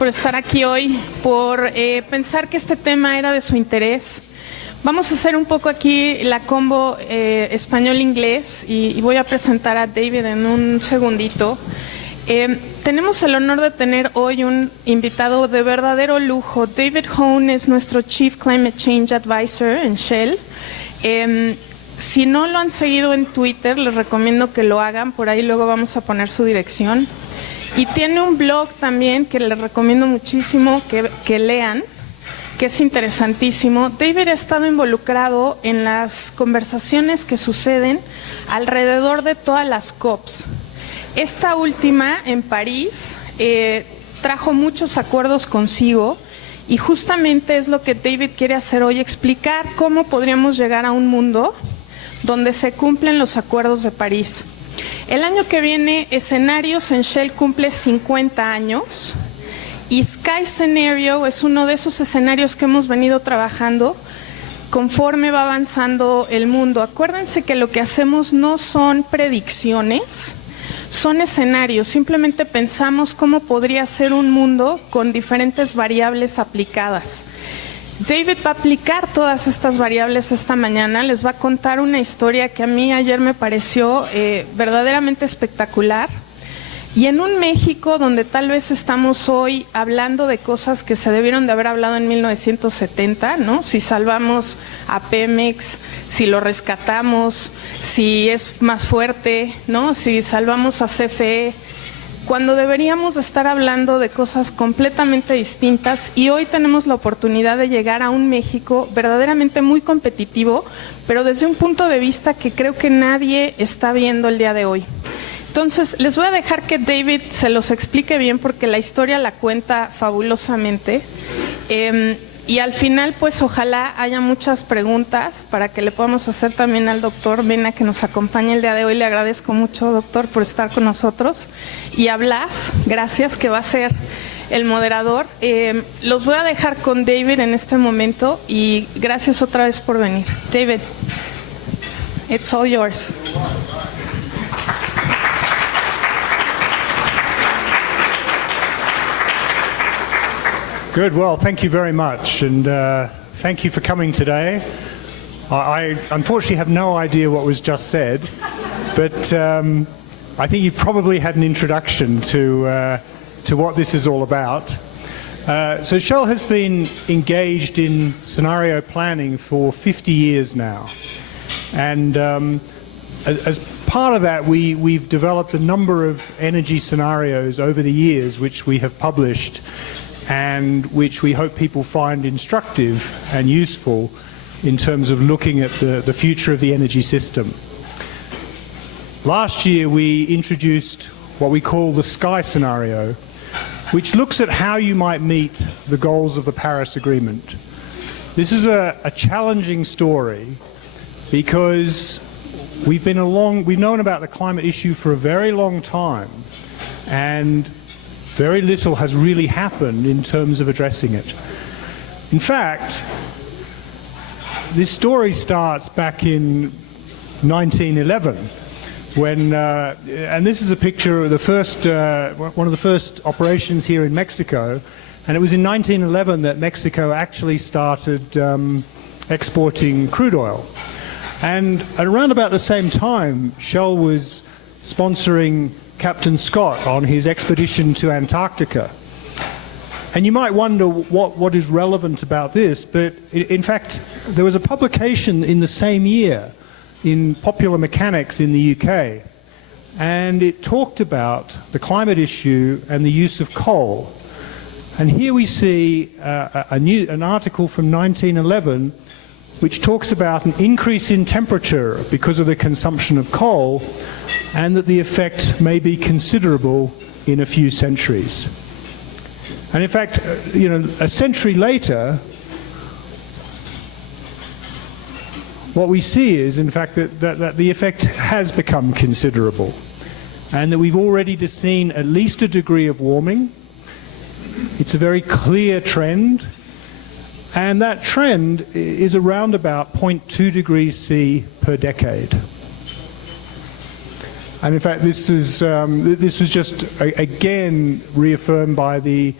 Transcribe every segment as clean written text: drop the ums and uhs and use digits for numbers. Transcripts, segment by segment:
por estar aquí hoy, por pensar que este tema era de su interés. Vamos a hacer un poco aquí la combo español-inglés y voy a presentar a David en un segundito. Tenemos el honor de tener hoy un invitado de verdadero lujo. David Hone es nuestro Chief Climate Change Advisor en Shell. Si no lo han seguido en Twitter, les recomiendo que lo hagan. Por ahí luego vamos a poner su dirección. Y tiene un blog también que les recomiendo muchísimo que lean, que es interesantísimo. David ha estado involucrado en las conversaciones que suceden alrededor de todas las COPs. Esta última, en París, trajo muchos acuerdos consigo y justamente es lo que David quiere hacer hoy, explicar cómo podríamos llegar a un mundo donde se cumplen los acuerdos de París. El año que viene, Escenarios en Shell cumple 50 años y Sky Scenario es uno de esos escenarios que hemos venido trabajando conforme va avanzando el mundo. Acuérdense que lo que hacemos no son predicciones, son escenarios. Simplemente pensamos cómo podría ser un mundo con diferentes variables aplicadas. David va a aplicar todas estas variables esta mañana, les va a contar una historia que a mí ayer me pareció verdaderamente espectacular. Y en un México donde tal vez estamos hoy hablando de cosas que se debieron de haber hablado en 1970, ¿no? Si salvamos a Pemex, si lo rescatamos, si es más fuerte, ¿no? Si salvamos a CFE, cuando deberíamos estar hablando de cosas completamente distintas, y hoy tenemos la oportunidad de llegar a un México verdaderamente muy competitivo, pero desde un punto de vista que creo que nadie está viendo el día de hoy. Entonces, les voy a dejar que David se los explique bien porque la historia la cuenta fabulosamente. Y al final, pues ojalá haya muchas preguntas para que le podamos hacer también al doctor Mena que nos acompaña el día de hoy. Le agradezco mucho, doctor, por estar con nosotros. Y a Blas, gracias, que va a ser el moderador. Los voy a dejar con David en este momento y gracias otra vez por venir. David, it's all yours. Good. Well, thank you very much, and thank you for coming today. I unfortunately have no idea what was just said, but I think you've probably had an introduction to what this is all about. So Shell has been engaged in scenario planning for 50 years now, and as part of that, we've developed a number of energy scenarios over the years, which we have published, and which we hope people find instructive and useful in terms of looking at the future of the energy system. Last year we introduced what we call the Sky Scenario, which looks at how you might meet the goals of the Paris Agreement. This is a challenging story because we've known about the climate issue for a very long time, and very little has really happened in terms of addressing it. In fact, this story starts back in 1911 when, and this is a picture of the first, one of the first operations here in Mexico, and it was in 1911 that Mexico actually started exporting crude oil. And around about the same time, Shell was sponsoring Captain Scott on his expedition to Antarctica. And you might wonder what is relevant about this, but in fact there was a publication in the same year in Popular Mechanics in the UK, and it talked about the climate issue and the use of coal. And here we see an article from 1911 which talks about an increase in temperature because of the consumption of coal, and that the effect may be considerable in a few centuries. And in fact, a century later, what we see is, in fact, that the effect has become considerable, and that we've already seen at least a degree of warming. It's a very clear trend, and that trend is around about 0.2 degrees C per decade. And in fact, this was just again reaffirmed by the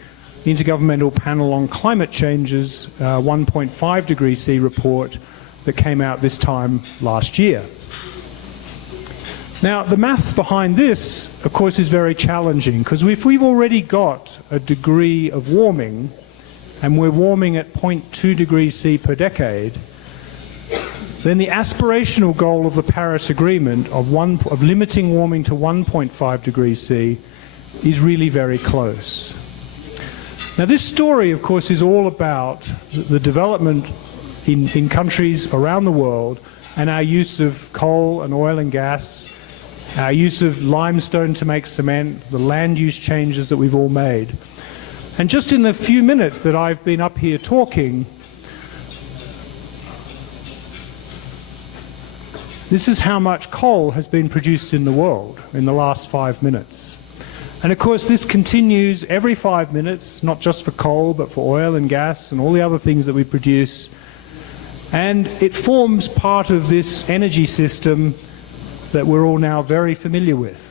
Intergovernmental Panel on Climate Change's 1.5 degrees C report that came out this time last year. Now, the maths behind this, of course, is very challenging, because if we've already got a degree of warming, and we're warming at 0.2 degrees C per decade, then the aspirational goal of the Paris Agreement of limiting warming to 1.5 degrees C is really very close. Now, this story, of course, is all about the development in countries around the world and our use of coal and oil and gas, our use of limestone to make cement, the land use changes that we've all made. And just in the few minutes that I've been up here talking, this is how much coal has been produced in the world in the last 5 minutes. And of course, this continues every 5 minutes, not just for coal, but for oil and gas and all the other things that we produce. And it forms part of this energy system that we're all now very familiar with.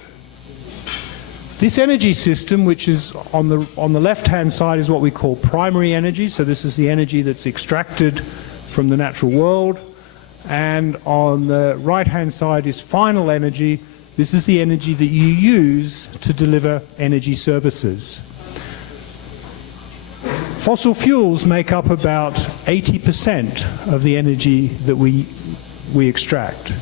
This energy system, which is on the left-hand side, is what we call primary energy. So this is the energy that's extracted from the natural world. And on the right-hand side is final energy. This is the energy that you use to deliver energy services. Fossil fuels make up about 80% of the energy that we extract.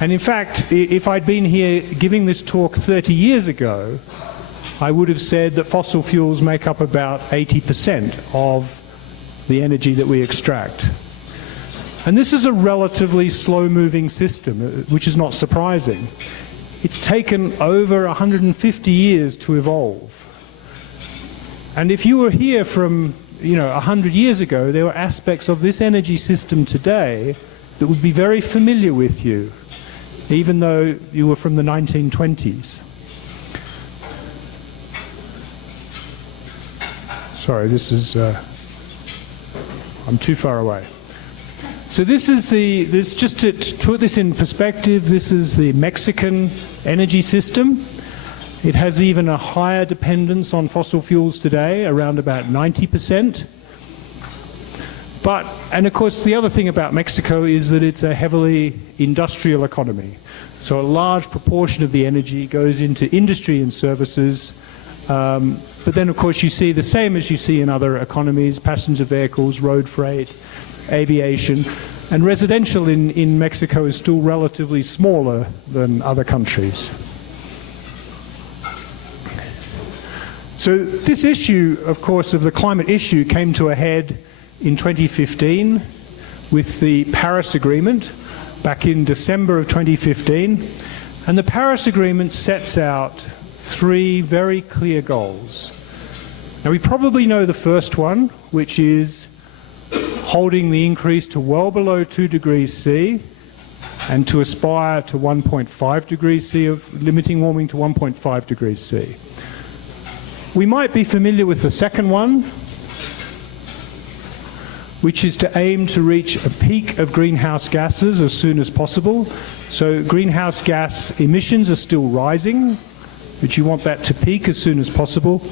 And in fact, if I'd been here giving this talk 30 years ago, I would have said that fossil fuels make up about 80% of the energy that we extract. And this is a relatively slow-moving system, which is not surprising. It's taken over 150 years to evolve. And if you were here from, 100 years ago, there were aspects of this energy system today that would be very familiar with you, even though you were from the 1920s. Sorry, this is, I'm too far away. So this is just to put this in perspective, this is the Mexican energy system. It has even a higher dependence on fossil fuels today, around about 90%. And of course, the other thing about Mexico is that it's a heavily industrial economy. So a large proportion of the energy goes into industry and services. But then, of course, you see the same as you see in other economies: passenger vehicles, road freight, aviation. And residential in Mexico is still relatively smaller than other countries. So this issue, of course, of the climate issue came to a head in 2015 with the Paris Agreement back in December of 2015. And the Paris Agreement sets out 3 very clear goals. Now, we probably know the first one, which is holding the increase to well below 2 degrees C and to aspire to 1.5 degrees C, of limiting warming to 1.5 degrees C. We might be familiar with the second one, which is to aim to reach a peak of greenhouse gases as soon as possible. So greenhouse gas emissions are still rising, but you want that to peak as soon as possible.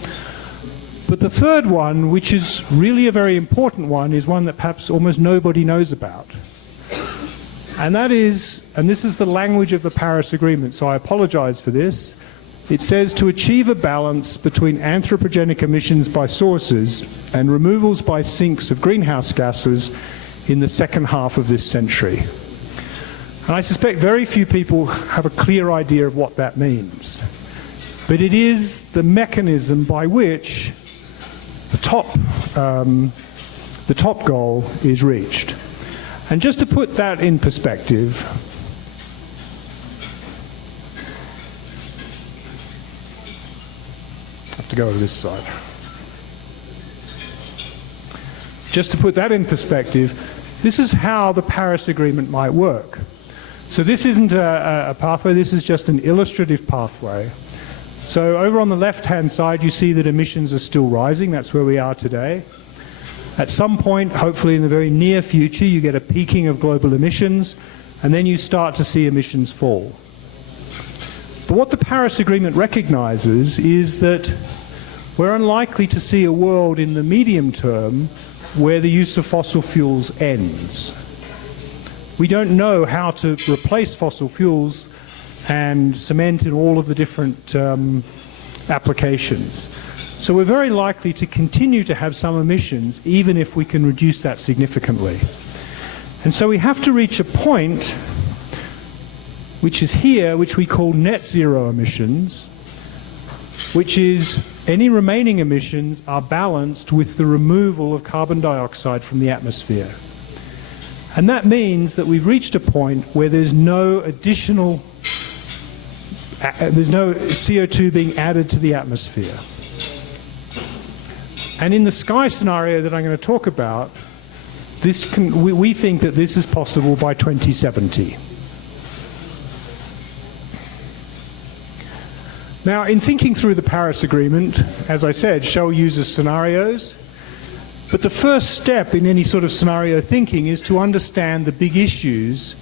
But the third one, which is really a very important one, is one that perhaps almost nobody knows about. And that is, and this is the language of the Paris Agreement, so I apologize for this. It says to achieve a balance between anthropogenic emissions by sources and removals by sinks of greenhouse gases in the second half of this century. And I suspect very few people have a clear idea of what that means. But it is the mechanism by which the top goal is reached. And just to put that in perspective, I have to go to this side. Just to put that in perspective, this is how the Paris Agreement might work. So this isn't a pathway, this is just an illustrative pathway. So over on the left-hand side, you see that emissions are still rising. That's where we are today. At some point, hopefully in the very near future, you get a peaking of global emissions, and then you start to see emissions fall. But what the Paris Agreement recognizes is that we're unlikely to see a world in the medium term where the use of fossil fuels ends. We don't know how to replace fossil fuels and cement in all of the different applications. So we're very likely to continue to have some emissions even if we can reduce that significantly. And so we have to reach a point which is here, which we call net zero emissions, which is any remaining emissions are balanced with the removal of carbon dioxide from the atmosphere. And that means that we've reached a point where there's no additional, there's no CO2 being added to the atmosphere. And in the sky scenario that I'm going to talk about, we think that this is possible by 2070. Now, in thinking through the Paris Agreement, as I said, Shell uses scenarios, but the first step in any sort of scenario thinking is to understand the big issues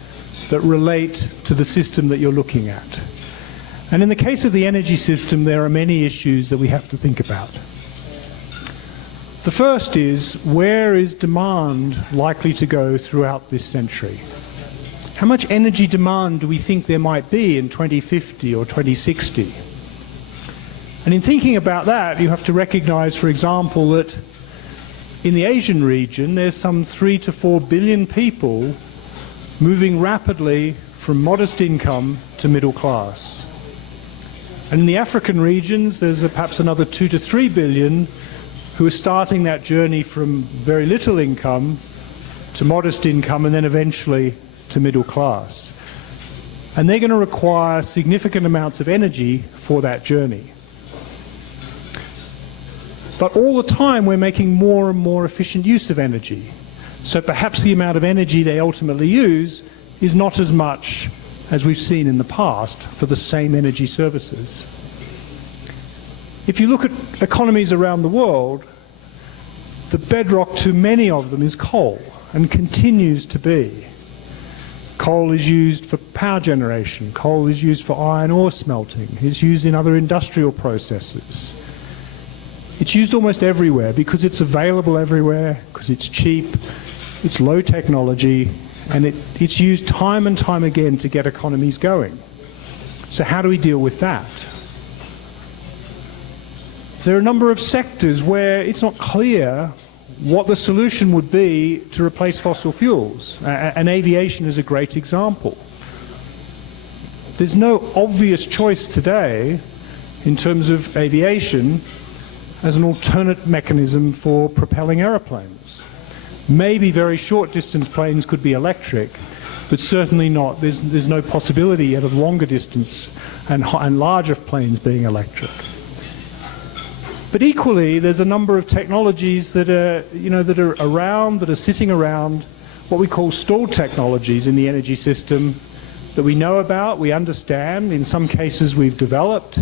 that relate to the system that you're looking at. And in the case of the energy system, there are many issues that we have to think about. The first is, where is demand likely to go throughout this century? How much energy demand do we think there might be in 2050 or 2060? And in thinking about that, you have to recognize, for example, that in the Asian region, there's some 3 to 4 billion people moving rapidly from modest income to middle class. And in the African regions, there's perhaps another 2 to 3 billion who are starting that journey from very little income to modest income and then eventually to middle class. And they're going to require significant amounts of energy for that journey. But all the time we're making more and more efficient use of energy. So perhaps the amount of energy they ultimately use is not as much as we've seen in the past for the same energy services. If you look at economies around the world, the bedrock to many of them is coal, and continues to be. Coal is used for power generation, coal is used for iron ore smelting, it's used in other industrial processes. It's used almost everywhere because it's available everywhere, because it's cheap, it's low technology, and it's used time and time again to get economies going. So how do we deal with that? There are a number of sectors where it's not clear what the solution would be to replace fossil fuels, and aviation is a great example. There's no obvious choice today in terms of aviation as an alternate mechanism for propelling aeroplanes. Maybe very short distance planes could be electric, but certainly not. There's no possibility yet of longer distance and larger planes being electric. But equally, there's a number of technologies that are around, that are sitting around, what we call stalled technologies in the energy system that we know about, we understand, in some cases we've developed,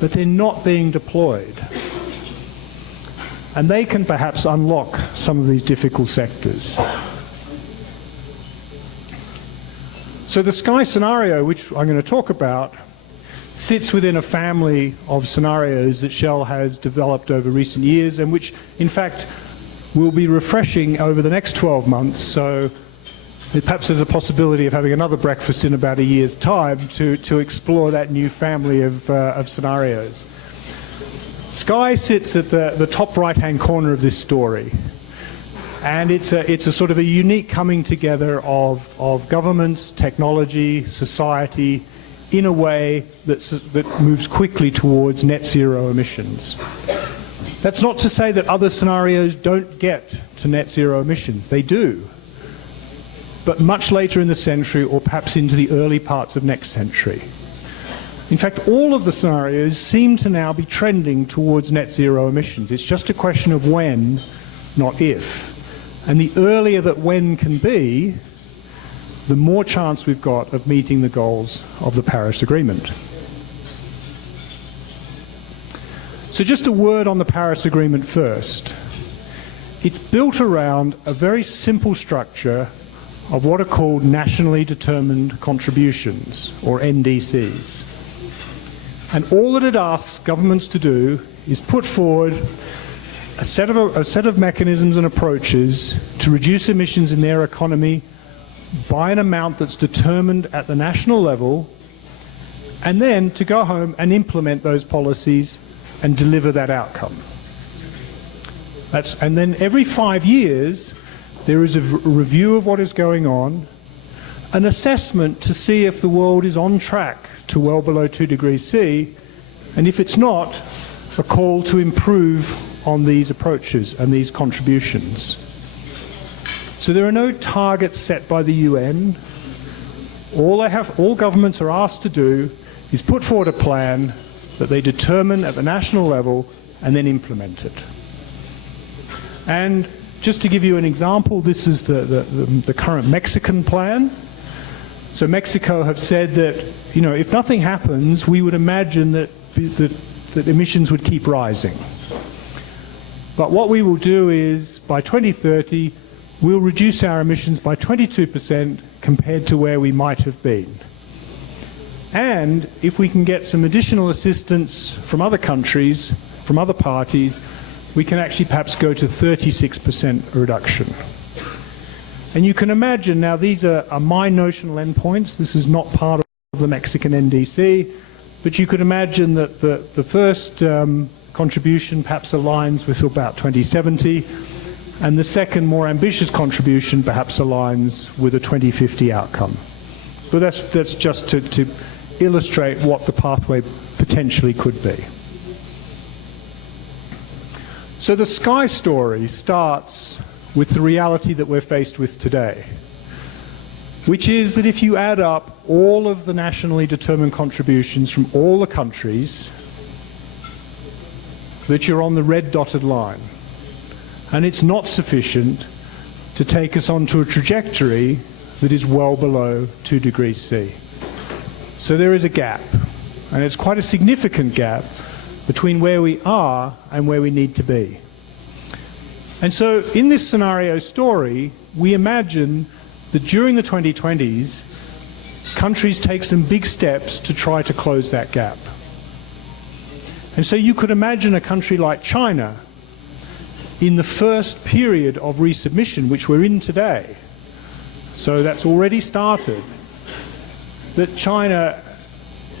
but they're not being deployed. And they can perhaps unlock some of these difficult sectors. So the Sky scenario, which I'm going to talk about, sits within a family of scenarios that Shell has developed over recent years, and which, in fact, will be refreshing over the next 12 months. So perhaps there's a possibility of having another breakfast in about a year's time to explore that new family of scenarios. Sky sits at the top right-hand corner of this story, and it's a sort of a unique coming together of governments, technology, society, in a way that moves quickly towards net zero emissions. That's not to say that other scenarios don't get to net zero emissions. They do, but much later in the century, or perhaps into the early parts of next century. In fact, all of the scenarios seem to now be trending towards net zero emissions. It's just a question of when, not if. And the earlier that when can be, the more chance we've got of meeting the goals of the Paris Agreement. So just a word on the Paris Agreement first. It's built around a very simple structure of what are called nationally determined contributions, or NDCs. And all that it asks governments to do is put forward a set of mechanisms and approaches to reduce emissions in their economy by an amount that's determined at the national level, and then to go home and implement those policies and deliver that outcome. And then every 5 years, there is a review of what is going on, an assessment to see if the world is on track to well below 2 degrees C, and if it's not, a call to improve on these approaches and these contributions. So there are no targets set by the UN. All governments are asked to do is put forward a plan that they determine at the national level and then implement it. And just to give you an example, this is the current Mexican plan. So Mexico have said that, you know, if nothing happens, we would imagine that emissions would keep rising. But what we will do is, by 2030, we'll reduce our emissions by 22% compared to where we might have been. And if we can get some additional assistance from other countries, from other parties, we can actually perhaps go to 36% reduction. And you can imagine, now these are my notional endpoints, this is not part of the Mexican NDC, but you could imagine that the first contribution perhaps aligns with about 2070, and the second more ambitious contribution perhaps aligns with a 2050 outcome. But that's just to illustrate what the pathway potentially could be. So the Sky story starts with the reality that we're faced with today, which is that if you add up all of the nationally determined contributions from all the countries, that you're on the red dotted line. And it's not sufficient to take us onto a trajectory that is well below 2 degrees C. So there is a gap, and it's quite a significant gap between where we are and where we need to be. And so in this scenario story, we imagine that during the 2020s, countries take some big steps to try to close that gap. And so you could imagine a country like China in the first period of resubmission, which we're in today, so that's already started, that China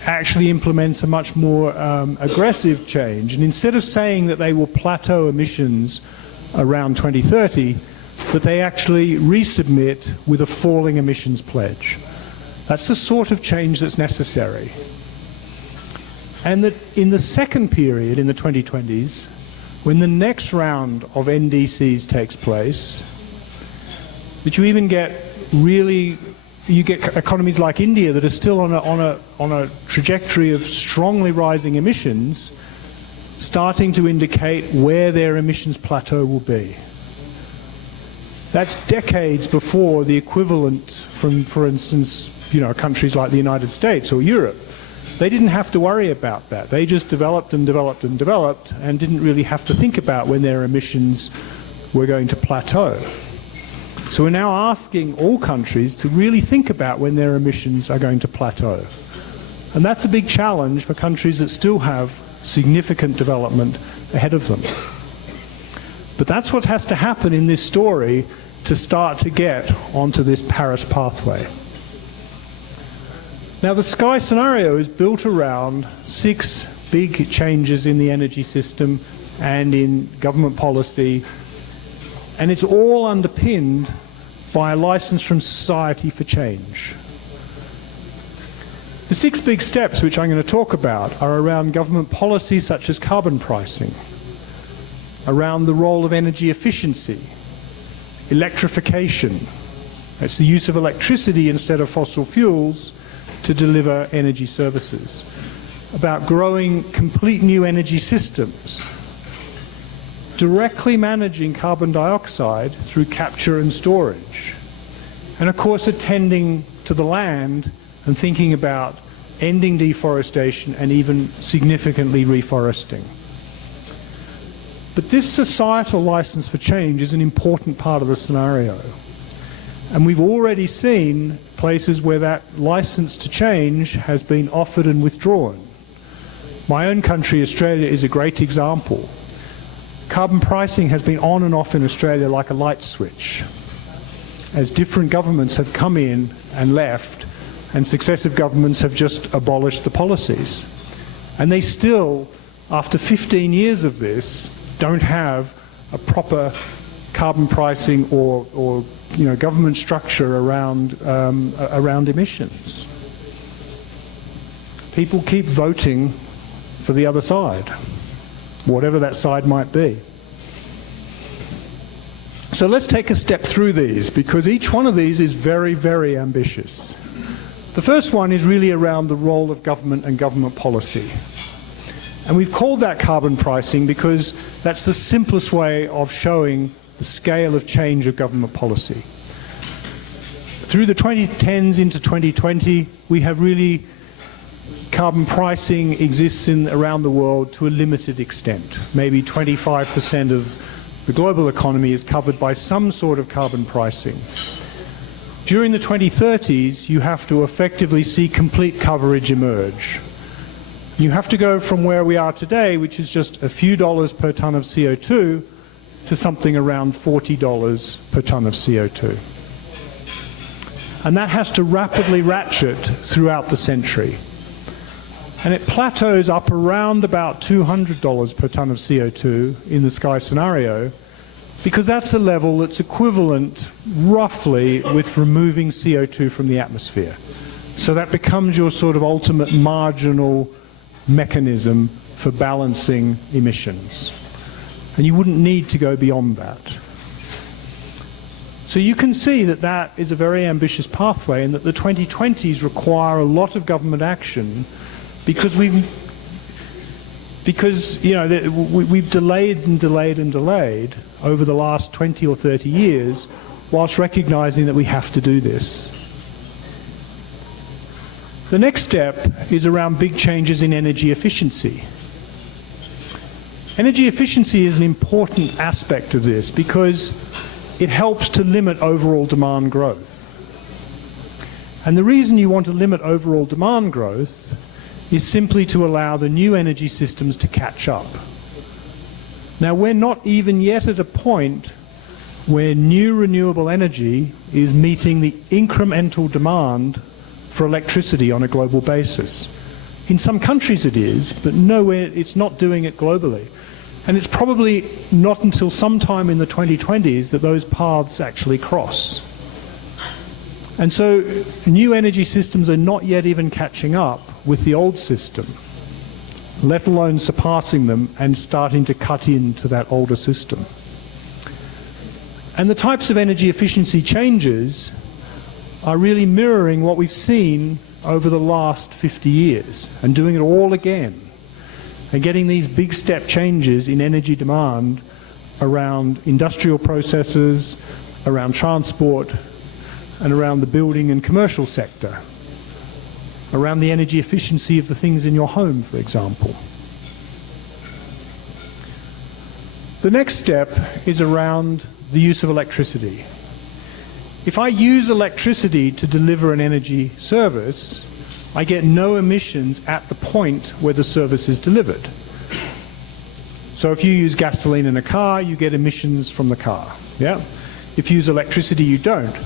actually implements a much more aggressive change. And instead of saying that they will plateau emissions around 2030, that they actually resubmit with a falling emissions pledge. That's the sort of change that's necessary. And that in the second period, in the 2020s, when the next round of NDCs takes place, that you even get you get economies like India that are still on a trajectory of strongly rising emissions, starting to indicate where their emissions plateau will be. That's decades before the equivalent from, for instance, countries like the United States or Europe. They didn't have to worry about that. They just developed and developed and developed and didn't really have to think about when their emissions were going to plateau. So we're now asking all countries to really think about when their emissions are going to plateau. And that's a big challenge for countries that still have significant development ahead of them. But that's what has to happen in this story to start to get onto this Paris pathway. Now, the Sky scenario is built around 6 big changes in the energy system and in government policy, and it's all underpinned by a license from society for change. The 6 big steps which I'm going to talk about are around government policy such as carbon pricing, around the role of energy efficiency, electrification, that's the use of electricity instead of fossil fuels to deliver energy services, about growing complete new energy systems, directly managing carbon dioxide through capture and storage, and of course attending to the land and thinking about ending deforestation and even significantly reforesting. But this societal license for change is an important part of the scenario. And we've already seen places where that license to change has been offered and withdrawn. My own country, Australia, is a great example. Carbon pricing has been on and off in Australia like a light switch, as different governments have come in and left, and successive governments have just abolished the policies. And they still, after 15 years of this, don't have a proper carbon pricing or government structure around emissions. People keep voting for the other side, whatever that side might be. So let's take a step through these, because each one of these is very, very ambitious. The first one is really around the role of government and government policy. And we've called that carbon pricing because that's the simplest way of showing the scale of change of government policy. Through the 2010s into 2020, we have really carbon pricing exists around the world to a limited extent. Maybe 25% of the global economy is covered by some sort of carbon pricing. During the 2030s, you have to effectively see complete coverage emerge. You have to go from where we are today, which is just a few dollars per tonne of CO2, to something around $40 per tonne of CO2. And that has to rapidly ratchet throughout the century. And it plateaus up around about $200 per tonne of CO2 in the sky scenario, because that's a level that's equivalent roughly with removing CO2 from the atmosphere. So that becomes your sort of ultimate marginal mechanism for balancing emissions. And you wouldn't need to go beyond that. So you can see that that is a very ambitious pathway, and that the 2020s require a lot of government action, because we've delayed and delayed and delayed over the last 20 or 30 years, whilst recognizing that we have to do this. The next step is around big changes in energy efficiency. Energy efficiency is an important aspect of this because it helps to limit overall demand growth. And the reason you want to limit overall demand growth is simply to allow the new energy systems to catch up. Now, we're not even yet at a point where new renewable energy is meeting the incremental demand for electricity on a global basis. In some countries it is, but nowhere, it's not doing it globally. And it's probably not until sometime in the 2020s that those paths actually cross. And so new energy systems are not yet even catching up with the old system, let alone surpassing them and starting to cut into that older system. And the types of energy efficiency changes are really mirroring what we've seen over the last 50 years, and doing it all again, and getting these big step changes in energy demand around industrial processes, around transport, and around the building and commercial sector, around the energy efficiency of the things in your home, for example. The next step is around the use of electricity. If I use electricity to deliver an energy service, I get no emissions at the point where the service is delivered. So if you use gasoline in a car, you get emissions from the car. Yeah? If you use electricity, you don't.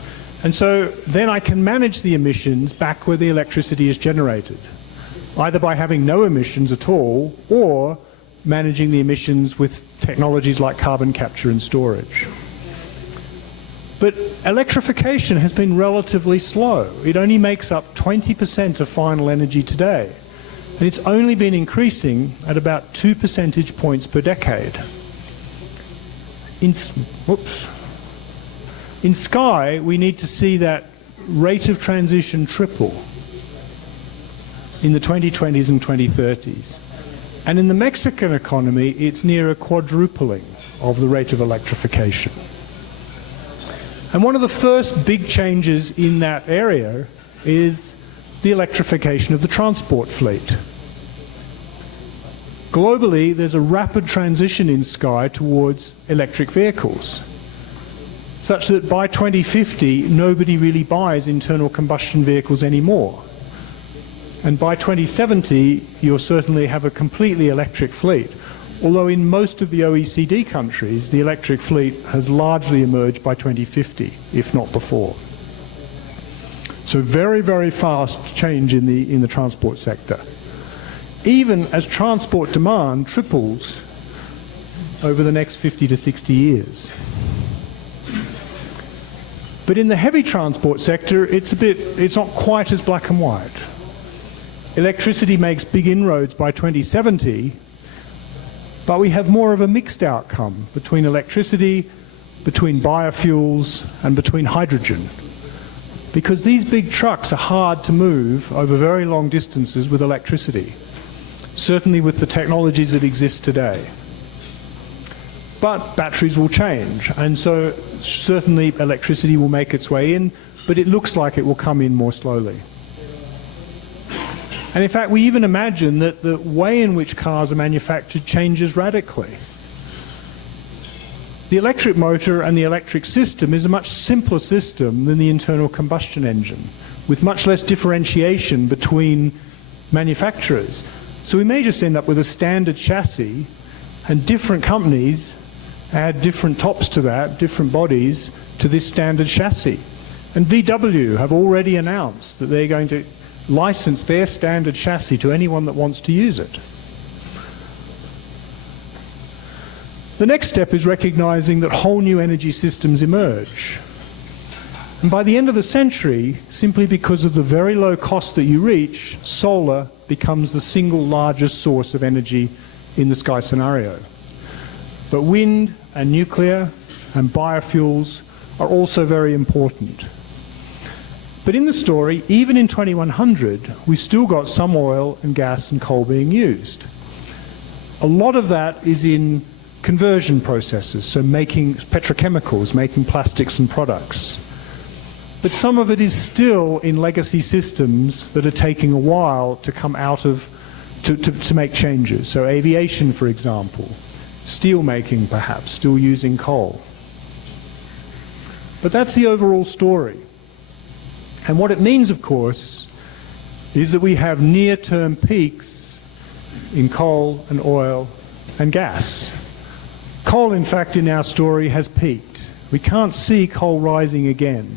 And so then I can manage the emissions back where the electricity is generated, either by having no emissions at all, or managing the emissions with technologies like carbon capture and storage. But electrification has been relatively slow. It only makes up 20% of final energy today. And it's only been increasing at about 2 percentage points per decade. In Sky, we need to see that rate of transition triple in the 2020s and 2030s. And in the Mexican economy, it's near a quadrupling of the rate of electrification. And one of the first big changes in that area is the electrification of the transport fleet. Globally, there's a rapid transition in Sky towards electric vehicles, such that by 2050, nobody really buys internal combustion vehicles anymore. And by 2070, you'll certainly have a completely electric fleet. Although in most of the OECD countries, the electric fleet has largely emerged by 2050, if not before. So very, very fast change in the transport sector. Even as transport demand triples over the next 50 to 60 years. But in the heavy transport sector, it's not quite as black and white. Electricity makes big inroads by 2070, but we have more of a mixed outcome between electricity, between biofuels, and between hydrogen. Because these big trucks are hard to move over very long distances with electricity, certainly with the technologies that exist today. But batteries will change, and so certainly electricity will make its way in, but it looks like it will come in more slowly. And in fact, we even imagine that the way in which cars are manufactured changes radically. The electric motor and the electric system is a much simpler system than the internal combustion engine, with much less differentiation between manufacturers. So we may just end up with a standard chassis, and different companies add different tops to that, different bodies, to this standard chassis. And VW have already announced that they're going to license their standard chassis to anyone that wants to use it. The next step is recognizing that whole new energy systems emerge. And by the end of the century, simply because of the very low cost that you reach, solar becomes the single largest source of energy in the sky scenario. But wind and nuclear and biofuels are also very important. But in the story, even in 2100, we've still got some oil and gas and coal being used. A lot of that is in conversion processes, so making petrochemicals, making plastics and products. But some of it is still in legacy systems that are taking a while to come out of, to make changes. So aviation, for example, steel making perhaps, still using coal. But that's the overall story. And what it means, of course, is that we have near-term peaks in coal and oil and gas. Coal, in fact, in our story has peaked. We can't see coal rising again.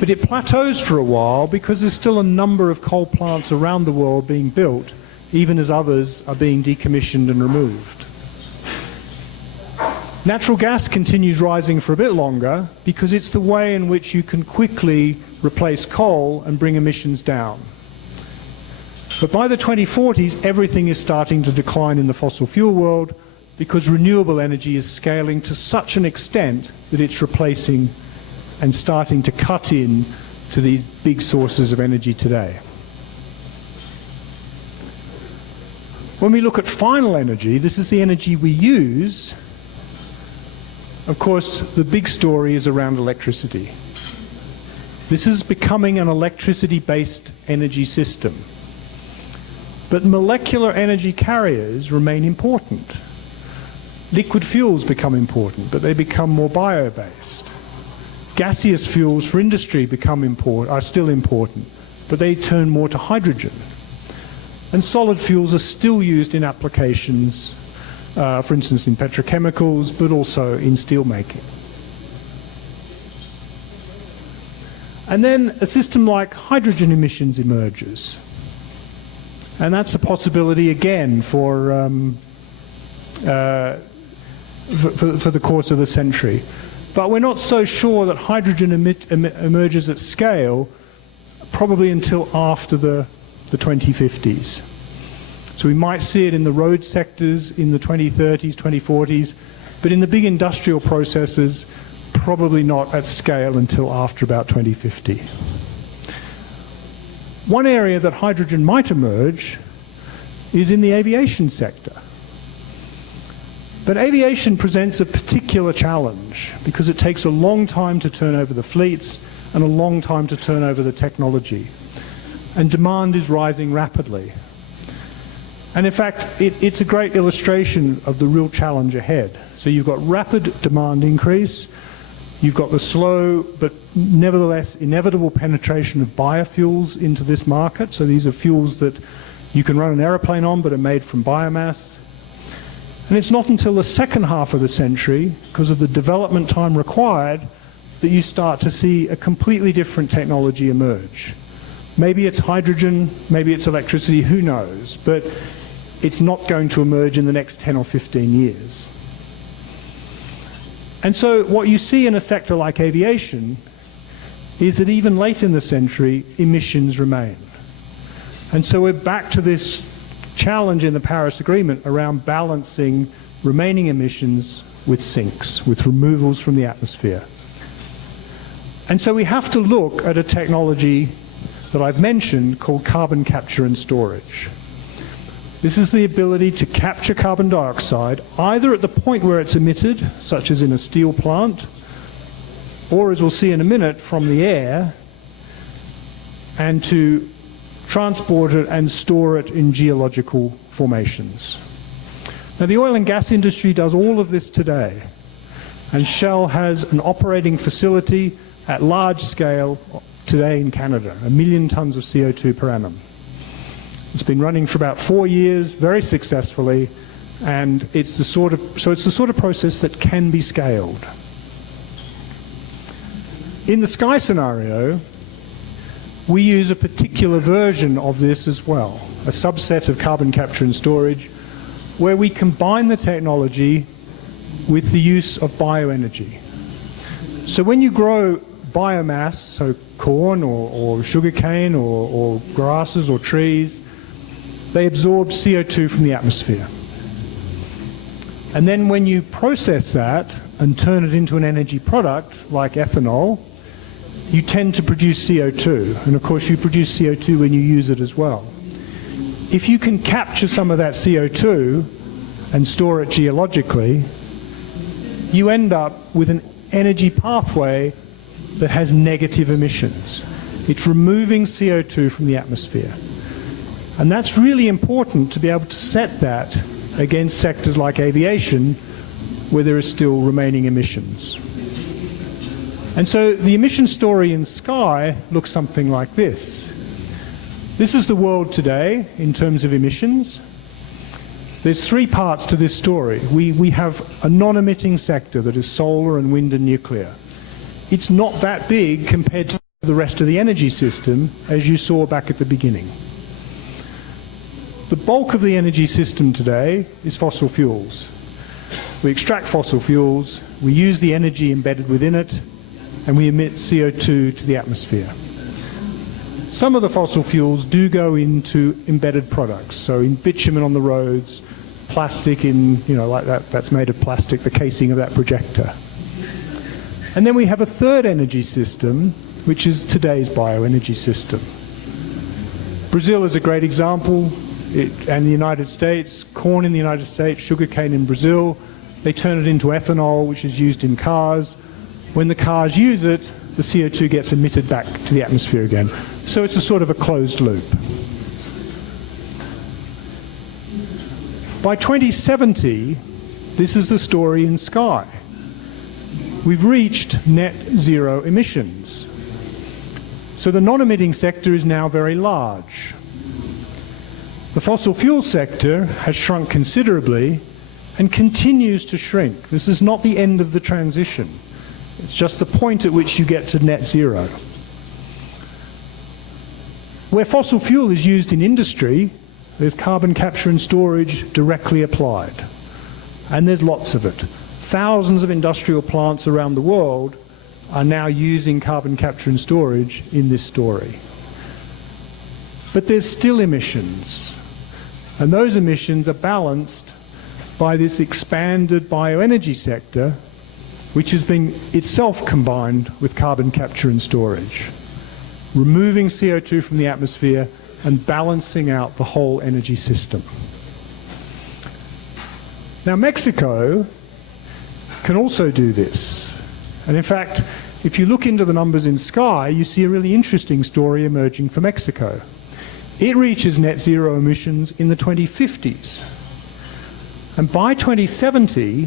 But it plateaus for a while because there's still a number of coal plants around the world being built, even as others are being decommissioned and removed. Natural gas continues rising for a bit longer because it's the way in which you can quickly replace coal and bring emissions down. But by the 2040s, everything is starting to decline in the fossil fuel world because renewable energy is scaling to such an extent that it's replacing and starting to cut in to these big sources of energy today. When we look at final energy, this is the energy we use. Of course, the big story is around electricity. This is becoming an electricity-based energy system. But molecular energy carriers remain important. Liquid fuels become important, but they become more bio-based. Gaseous fuels for industry are still important, but they turn more to hydrogen. And solid fuels are still used in applications, for instance in petrochemicals, but also in steel making. And then a system like hydrogen emissions emerges. And that's a possibility again for the course of the century. But we're not so sure that hydrogen emerges at scale probably until after the 2050s. So we might see it in the road sectors in the 2030s, 2040s, but in the big industrial processes, probably not at scale until after about 2050. One area that hydrogen might emerge is in the aviation sector. But aviation presents a particular challenge because it takes a long time to turn over the fleets and a long time to turn over the technology. And demand is rising rapidly. And in fact, it's a great illustration of the real challenge ahead. So you've got rapid demand increase, You've got the slow but nevertheless inevitable penetration of biofuels into this market. So these are fuels that you can run an aeroplane on but are made from biomass. And it's not until the second half of the century, because of the development time required, that you start to see a completely different technology emerge. Maybe it's hydrogen, maybe it's electricity, who knows, but it's not going to emerge in the next 10 or 15 years. And so what you see in a sector like aviation is that even late in the century, emissions remain. And so we're back to this challenge in the Paris Agreement around balancing remaining emissions with sinks, with removals from the atmosphere. And so we have to look at a technology that I've mentioned called carbon capture and storage. This is the ability to capture carbon dioxide either at the point where it's emitted, such as in a steel plant, or as we'll see in a minute, from the air, and to transport it and store it in geological formations. Now, the oil and gas industry does all of this today, and Shell has an operating facility at large scale today in Canada, 1 million tons of CO2 per annum. It's been running for about 4 years, very successfully, and it's the sort of process that can be scaled. In the Sky scenario, we use a particular version of this as well, a subset of carbon capture and storage, where we combine the technology with the use of bioenergy. So when you grow biomass, so corn or sugarcane or grasses or trees, they absorb CO2 from the atmosphere. And then when you process that and turn it into an energy product like ethanol, you tend to produce CO2. And of course you produce CO2 when you use it as well. If you can capture some of that CO2 and store it geologically, you end up with an energy pathway that has negative emissions. It's removing CO2 from the atmosphere. And that's really important to be able to set that against sectors like aviation, where there are still remaining emissions. And so the emission story in Sky looks something like this. This is the world today in terms of emissions. There's 3 parts to this story. We have a non-emitting sector that is solar and wind and nuclear. It's not that big compared to the rest of the energy system, as you saw back at the beginning. The bulk of the energy system today is fossil fuels. We extract fossil fuels, we use the energy embedded within it, and we emit CO2 to the atmosphere. Some of the fossil fuels do go into embedded products, so in bitumen on the roads, plastic in, like that's made of plastic, the casing of that projector. And then we have a third energy system, which is today's bioenergy system. Brazil is a great example, and the United States, corn in the United States, sugarcane in Brazil, they turn it into ethanol, which is used in cars. When the cars use it, the CO2 gets emitted back to the atmosphere again. So it's a sort of a closed loop. By 2070, this is the story in Sky. We've reached net zero emissions. So the non-emitting sector is now very large. The fossil fuel sector has shrunk considerably and continues to shrink. This is not the end of the transition. It's just the point at which you get to net zero. Where fossil fuel is used in industry, there's carbon capture and storage directly applied. And there's lots of it. Thousands of industrial plants around the world are now using carbon capture and storage in this story. But there's still emissions. And those emissions are balanced by this expanded bioenergy sector, which has been itself combined with carbon capture and storage, removing CO2 from the atmosphere and balancing out the whole energy system. Now, Mexico can also do this. And in fact, if you look into the numbers in Sky, you see a really interesting story emerging for Mexico. It reaches net zero emissions in the 2050s. And by 2070,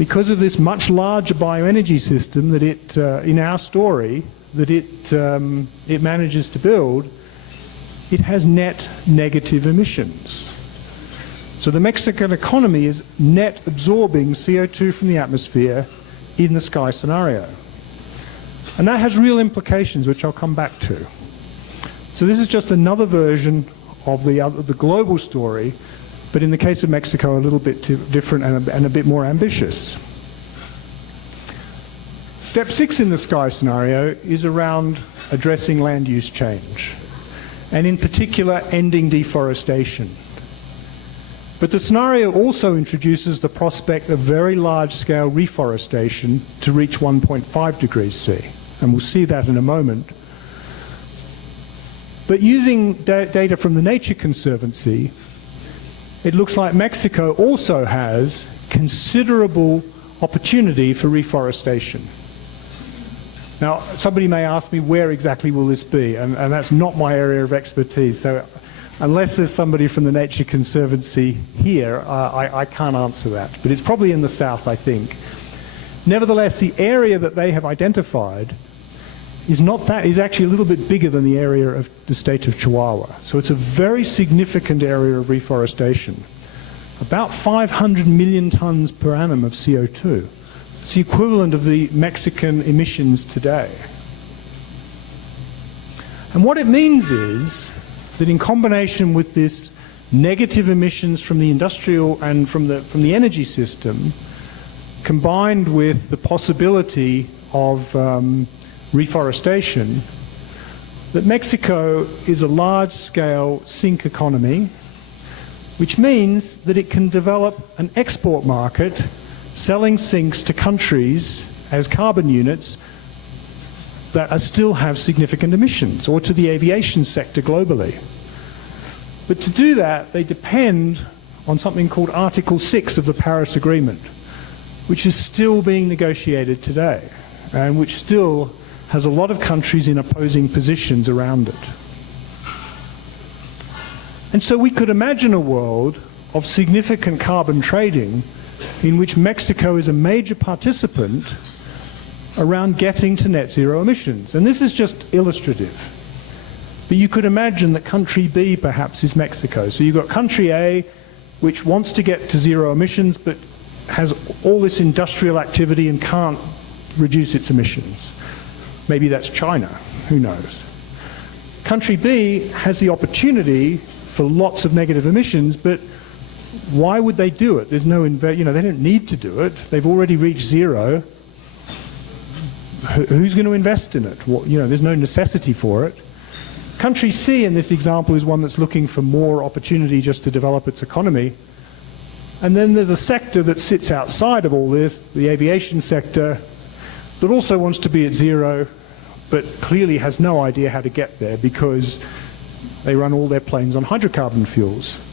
because of this much larger bioenergy system that it, in our story, that it manages to build, it has net negative emissions. So the Mexican economy is net absorbing CO2 from the atmosphere in the sky scenario. And that has real implications, which I'll come back to. So this is just another version of the global story, but in the case of Mexico, a little bit different and a bit more ambitious. Step 6 in the sky scenario is around addressing land use change, and in particular, ending deforestation. But the scenario also introduces the prospect of very large-scale reforestation to reach 1.5 degrees C, and we'll see that in a moment. But using data from the Nature Conservancy, it looks like Mexico also has considerable opportunity for reforestation. Now, somebody may ask me, where exactly will this be? And that's not my area of expertise. So unless there's somebody from the Nature Conservancy here, I can't answer that. But it's probably in the south, I think. Nevertheless, the area that they have identified is actually a little bit bigger than the area of the state of Chihuahua. So it's a very significant area of reforestation. About 500 million tons per annum of CO2. It's the equivalent of the Mexican emissions today. And what it means is that in combination with this negative emissions from the industrial and from the energy system, combined with the possibility of reforestation, that Mexico is a large-scale sink economy, which means that it can develop an export market selling sinks to countries as carbon units that still have significant emissions, or to the aviation sector globally. But to do that, they depend on something called Article 6 of the Paris Agreement, which is still being negotiated today, and which still has a lot of countries in opposing positions around it. And so we could imagine a world of significant carbon trading in which Mexico is a major participant around getting to net zero emissions. And this is just illustrative. But you could imagine that country B perhaps is Mexico. So you've got country A, which wants to get to zero emissions, but has all this industrial activity and can't reduce its emissions. Maybe that's China, who knows. Country B has the opportunity for lots of negative emissions, but why would they do it? There's no, they don't need to do it. They've already reached zero. Who's going to invest in it? There's no necessity for it. Country C in this example is one that's looking for more opportunity just to develop its economy. And then there's a sector that sits outside of all this, the aviation sector, that also wants to be at zero, but clearly has no idea how to get there because they run all their planes on hydrocarbon fuels.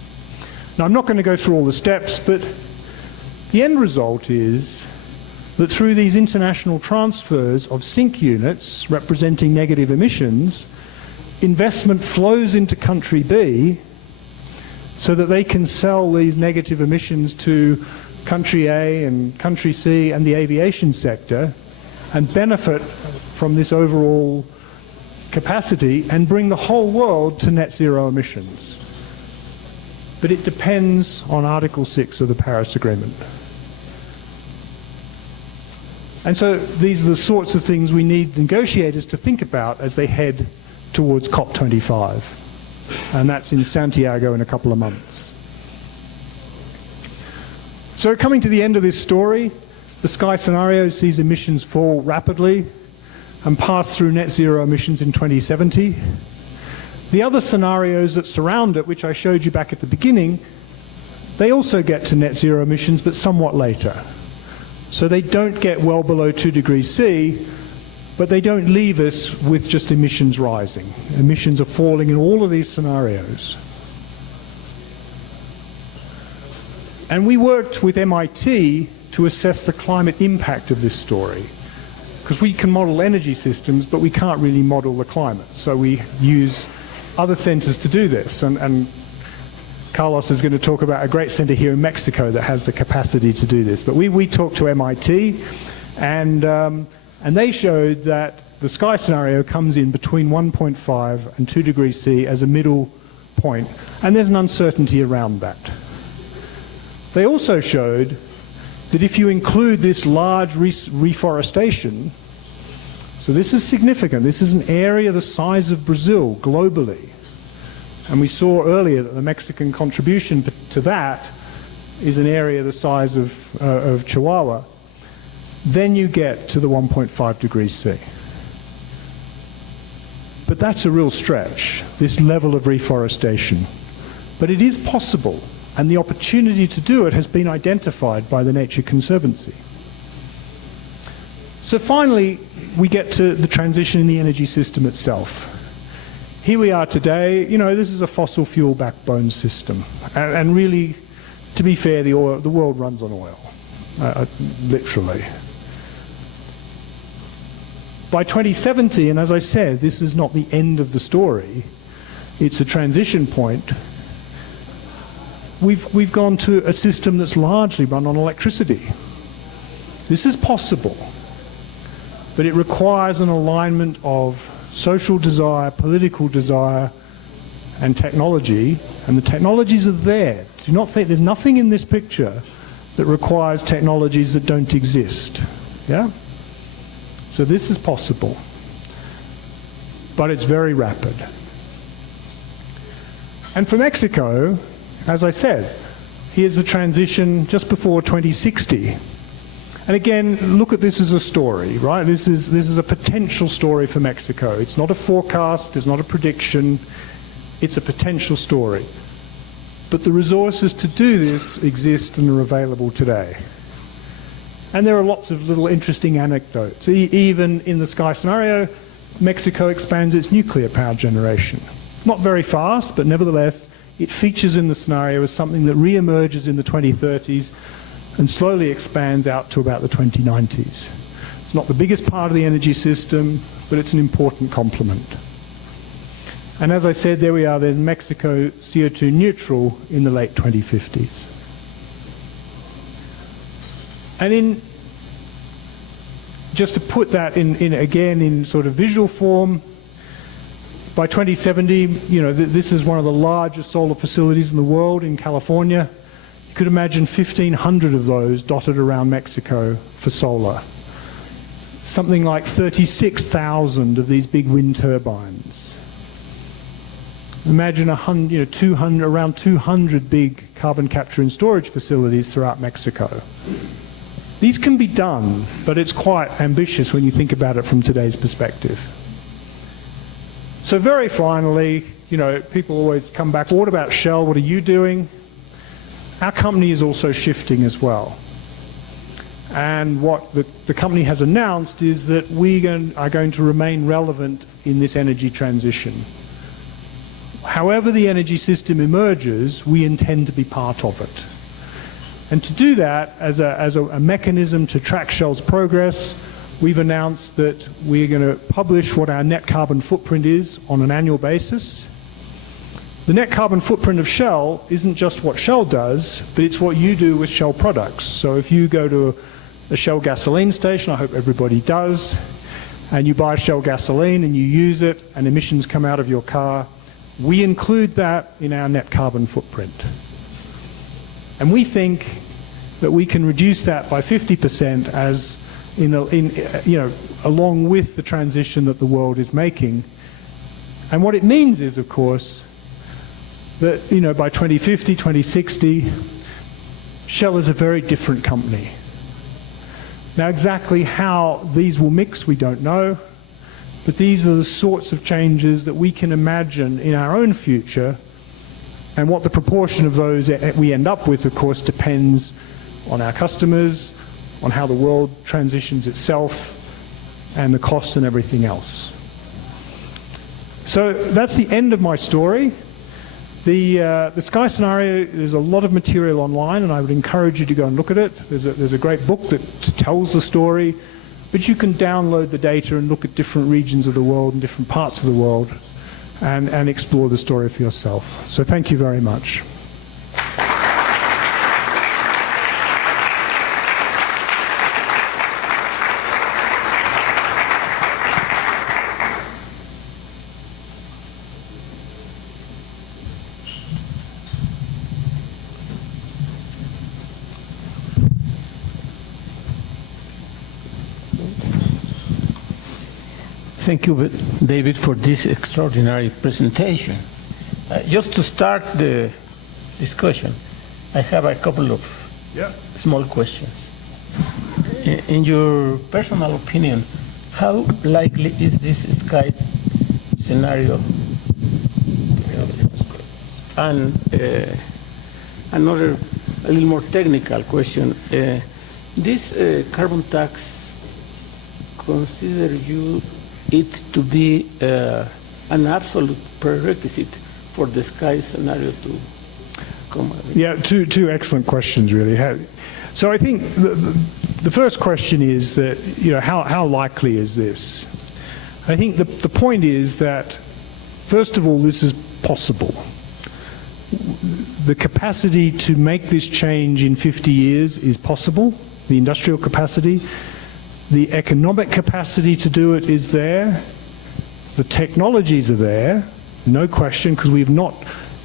Now, I'm not going to go through all the steps, but the end result is that through these international transfers of sink units representing negative emissions, investment flows into country B so that they can sell these negative emissions to country A and country C and the aviation sector and benefit from this overall capacity and bring the whole world to net zero emissions. But it depends on Article 6 of the Paris Agreement. And so these are the sorts of things we need negotiators to think about as they head towards COP25. And that's in Santiago in a couple of months. So coming to the end of this story, the Sky scenario sees emissions fall rapidly and pass through net zero emissions in 2070. The other scenarios that surround it, which I showed you back at the beginning, they also get to net zero emissions, but somewhat later. So they don't get well below 2 degrees C, but they don't leave us with just emissions rising. Emissions are falling in all of these scenarios. And we worked with MIT to assess the climate impact of this story, because we can model energy systems, but we can't really model the climate. So we use other centres to do this. And Carlos is going to talk about a great center here in Mexico that has the capacity to do this. But we talked to MIT, and they showed that the sky scenario comes in between 1.5 and 2 degrees C as a middle point, and there's an uncertainty around that. They also showed that if you include this large reforestation, so this is significant, this is an area the size of Brazil globally, and we saw earlier that the Mexican contribution to that is an area the size of Chihuahua, then you get to the 1.5 degrees C. But that's a real stretch, this level of reforestation. But it is possible, and the opportunity to do it has been identified by the Nature Conservancy. So finally, we get to the transition in the energy system itself. Here we are today, you know, this is a fossil fuel backbone system. And really, to be fair, the world runs on oil, literally. By 2070, and as I said, this is not the end of the story, it's a transition point, we've gone to a system that's largely run on electricity. This is possible, but it requires an alignment of social desire, political desire, and technology, and the technologies are there. Do not think there's nothing in this picture that requires technologies that don't exist. Yeah? So this is possible, but it's very rapid. And for Mexico, as I said, here's the transition just before 2060. And again, look at this as a story, right? This is a potential story for Mexico. It's not a forecast, it's not a prediction, it's a potential story. But the resources to do this exist and are available today. And there are lots of little interesting anecdotes. Even in the sky scenario, Mexico expands its nuclear power generation. Not very fast, but nevertheless, it features in the scenario as something that re-emerges in the 2030s and slowly expands out to about the 2090s. It's not the biggest part of the energy system, but it's an important complement. And as I said, there we are, there's Mexico CO2 neutral in the late 2050s. And just to put that again in sort of visual form, by 2070, you know, this is one of the largest solar facilities in the world in California. You could imagine 1,500 of those dotted around Mexico for solar. Something like 36,000 of these big wind turbines. Imagine around 200 big carbon capture and storage facilities throughout Mexico. These can be done, but it's quite ambitious when you think about it from today's perspective. So very finally, you know, people always come back, well, what about Shell? What are you doing? Our company is also shifting as well. And what the company has announced is that we are going to remain relevant in this energy transition. However the energy system emerges, we intend to be part of it. And to do that, as a mechanism to track Shell's progress, we've announced that we're going to publish what our net carbon footprint is on an annual basis. The net carbon footprint of Shell isn't just what Shell does, but it's what you do with Shell products. So if you go to a Shell gasoline station, I hope everybody does, and you buy Shell gasoline and you use it and emissions come out of your car, we include that in our net carbon footprint. And we think that we can reduce that by 50% along with the transition that the world is making. And what it means is, of course, that by 2050, 2060, Shell is a very different company. Now exactly how these will mix, we don't know, but these are the sorts of changes that we can imagine in our own future. And what the proportion of those we end up with, of course, depends on our customers, on how the world transitions itself, and the cost and everything else. So that's the end of my story. The Sky scenario, there's a lot of material online, and I would encourage you to go and look at it. There's a great book that tells the story, but you can download the data and look at different regions of the world and different parts of the world and explore the story for yourself. So thank you very much. Thank you, David, for this extraordinary presentation. Just to start the discussion, I have a couple of small questions. In your personal opinion, how likely is this sky scenario? And another, a little more technical question. This carbon tax, consider you it to be an absolute prerequisite for the sky scenario to come? Yeah, two excellent questions, really. So I think the first question is that, how likely is this? I think the point is that, first of all, this is possible. The capacity to make this change in 50 years is possible, the industrial capacity. The economic capacity to do it is there. The technologies are there, no question, because we've not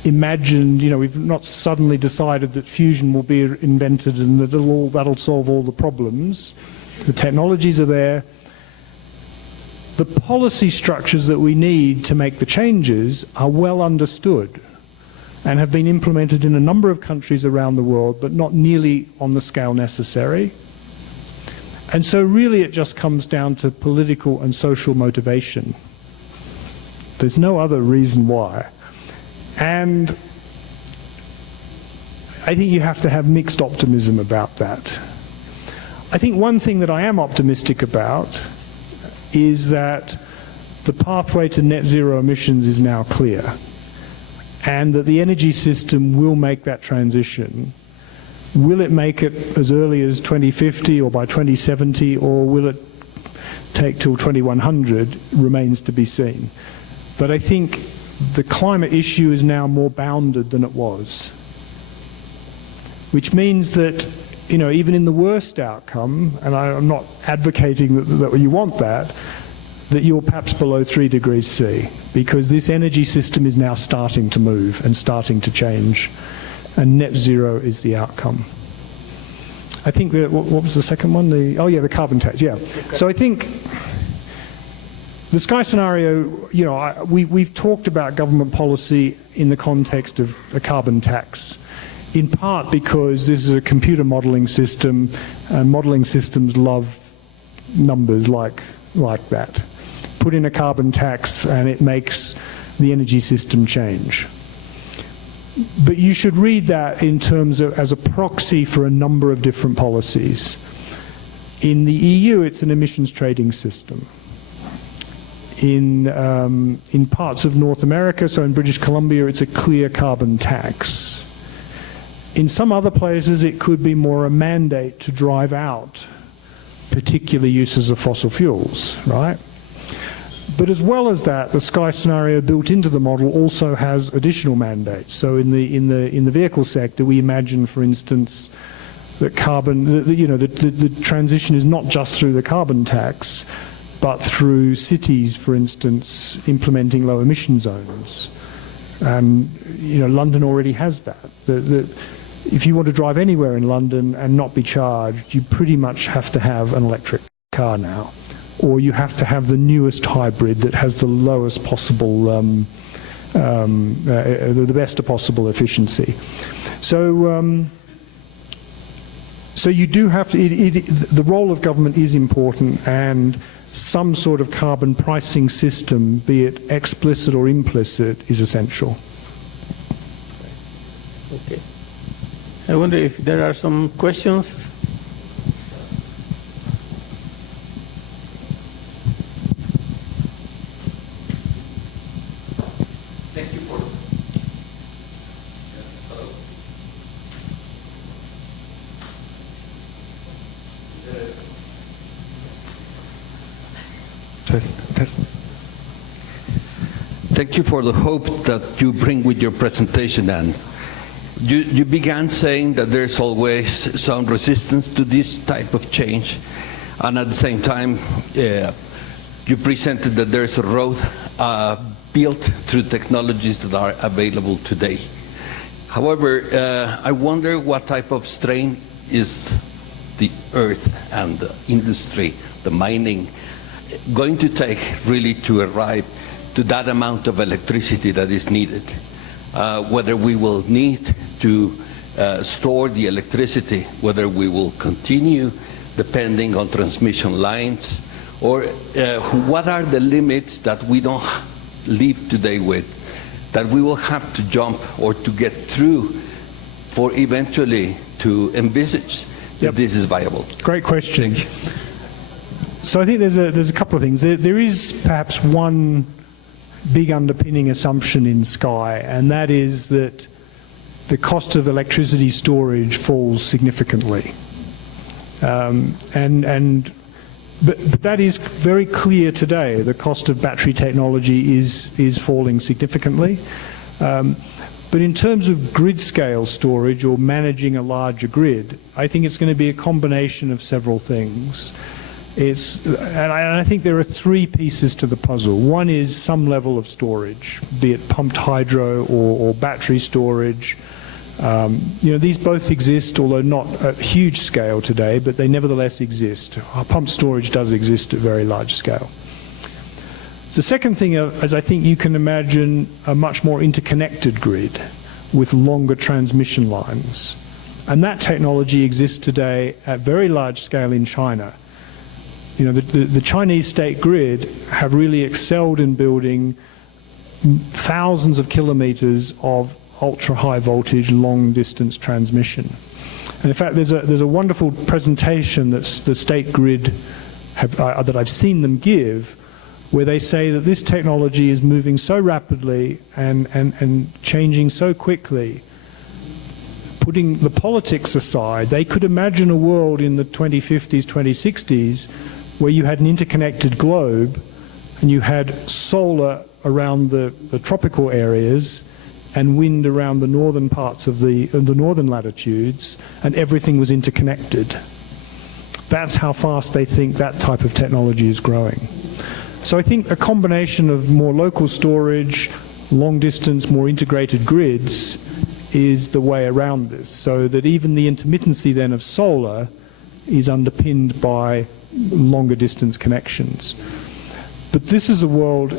imagined, we've not suddenly decided that fusion will be invented and that that'll solve all the problems. The technologies are there. The policy structures that we need to make the changes are well understood and have been implemented in a number of countries around the world, but not nearly on the scale necessary. And so really it just comes down to political and social motivation. There's no other reason why. And I think you have to have mixed optimism about that. I think one thing that I am optimistic about is that the pathway to net zero emissions is now clear, and that the energy system will make that transition. Will it make it as early as 2050 or by 2070, or will it take till 2100, remains to be seen. But I think the climate issue is now more bounded than it was, which means that, even in the worst outcome, and I'm not advocating that you want that you're perhaps below 3 degrees C, because this energy system is now starting to move and starting to change, and net zero is the outcome. I think that, what was the second one? The carbon tax, yeah. So I think the sky scenario, we've talked about government policy in the context of a carbon tax, in part because this is a computer modeling system, and modeling systems love numbers like that. Put in a carbon tax and it makes the energy system change. But you should read that in terms of as a proxy for a number of different policies. In the EU, it's an emissions trading system. In parts of North America, so in British Columbia, it's a clear carbon tax. In some other places, it could be more a mandate to drive out particular uses of fossil fuels, right? But as well as that, the sky scenario built into the model also has additional mandates. So in the vehicle sector, we imagine, for instance, that the transition is not just through the carbon tax, but through cities, for instance, implementing low emission zones. London already has that. If you want to drive anywhere in London and not be charged, you pretty much have to have an electric car now. Or you have to have the newest hybrid that has the lowest possible, the best possible efficiency. So you do have to, the role of government is important, and some sort of carbon pricing system, be it explicit or implicit, is essential. Okay. I wonder if there are some questions. Thank you for the hope that you bring with your presentation, and you began saying that there's always some resistance to this type of change, and at the same time you presented that there's a road built through technologies that are available today. However, I wonder what type of strain is the earth and the industry, the mining, going to take really to arrive to that amount of electricity that is needed. Whether we will need to store the electricity, whether we will continue depending on transmission lines, or what are the limits that we don't live today with, that we will have to jump or to get through for eventually to envisage that this is viable. Great question. So I think there's a couple of things. There is perhaps one big underpinning assumption in Sky, and that is that the cost of electricity storage falls significantly. But that is very clear today. The cost of battery technology is falling significantly. But in terms of grid scale storage or managing a larger grid, I think it's going to be a combination of several things. And I think there are three pieces to the puzzle. One is some level of storage, be it pumped hydro or battery storage. These both exist, although not at huge scale today, but they nevertheless exist. Pumped storage does exist at very large scale. The second thing is, I think you can imagine a much more interconnected grid with longer transmission lines. And that technology exists today at very large scale in China. The Chinese state grid have really excelled in building thousands of kilometers of ultra-high voltage, long-distance transmission. And in fact, there's a wonderful presentation that the state grid that I've seen them give, where they say that this technology is moving so rapidly and changing so quickly. Putting the politics aside, they could imagine a world in the 2050s, 2060s, where you had an interconnected globe and you had solar around the tropical areas and wind around the northern parts of the northern latitudes, and everything was interconnected. That's how fast they think that type of technology is growing. So I think a combination of more local storage, long distance, more integrated grids is the way around this, so that even the intermittency then of solar is underpinned by longer distance connections. But this is a world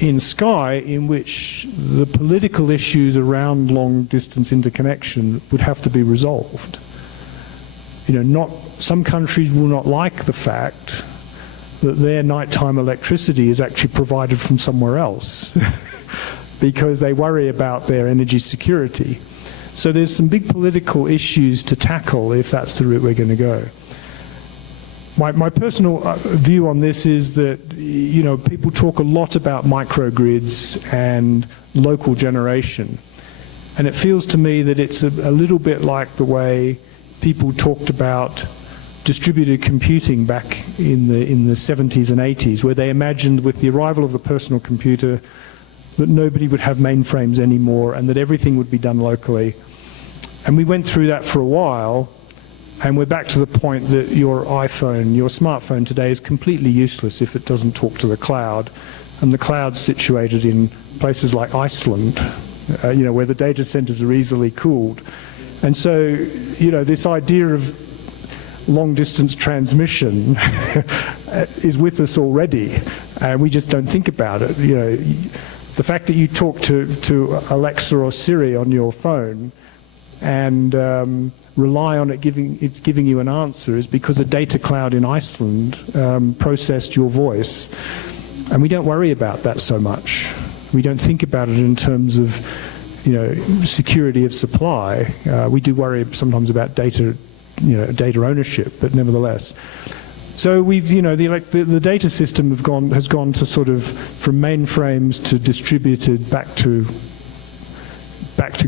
in Sky in which the political issues around long distance interconnection would have to be resolved. Some countries will not like the fact that their nighttime electricity is actually provided from somewhere else because they worry about their energy security. So there's some big political issues to tackle if that's the route we're going to go. My personal view on this is that, people talk a lot about microgrids and local generation. And it feels to me that it's a little bit like the way people talked about distributed computing back in the 70s and 80s, where they imagined with the arrival of the personal computer that nobody would have mainframes anymore and that everything would be done locally. And we went through that for a while, and we're back to the point that your iPhone, your smartphone today is completely useless if it doesn't talk to the cloud. And the cloud's situated in places like Iceland, where the data centers are easily cooled. And so, this idea of long-distance transmission is with us already, and we just don't think about it. The fact that you talk to Alexa or Siri on your phone and rely on it giving you an answer is because a data cloud in Iceland processed your voice, and we don't worry about that so much. We don't think about it in terms of security of supply. We do worry sometimes about data ownership, but nevertheless. So we've, the data system has gone to sort of from mainframes to distributed back to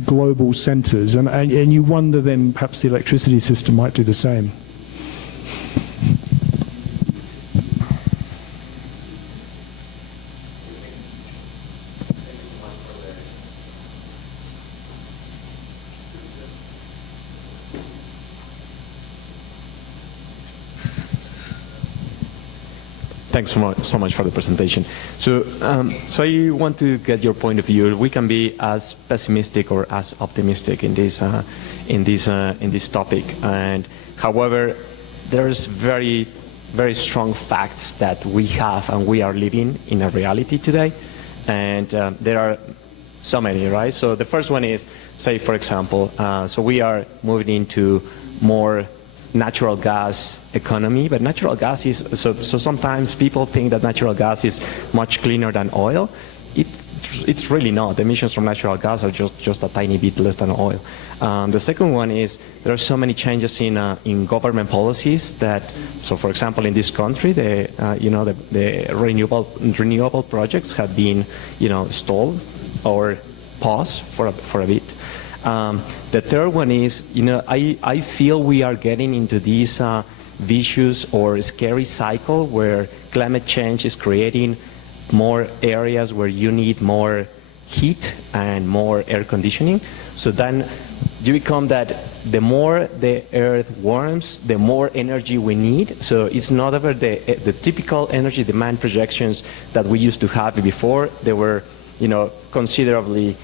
global centers, and you wonder then perhaps the electricity system might do the same. Thanks so much for the presentation. So I want to get your point of view. We can be as pessimistic or as optimistic in this topic, and however, there's very very strong facts that we have and we are living in a reality today. And there are so many, right? So the first one is, say, for example, so we are moving into more natural gas economy, but natural gas is, so sometimes people think that natural gas is much cleaner than oil. It's really not. The emissions from natural gas are just a tiny bit less than oil. The second one is there are so many changes in government policies that, so for example, in this country, the renewable projects have been, stalled or paused for a bit. The third one is, I feel we are getting into this vicious or scary cycle where climate change is creating more areas where you need more heat and more air conditioning. So then you become that the more the earth warms, the more energy we need. So it's not over the typical energy demand projections that we used to have before. They were, considerably,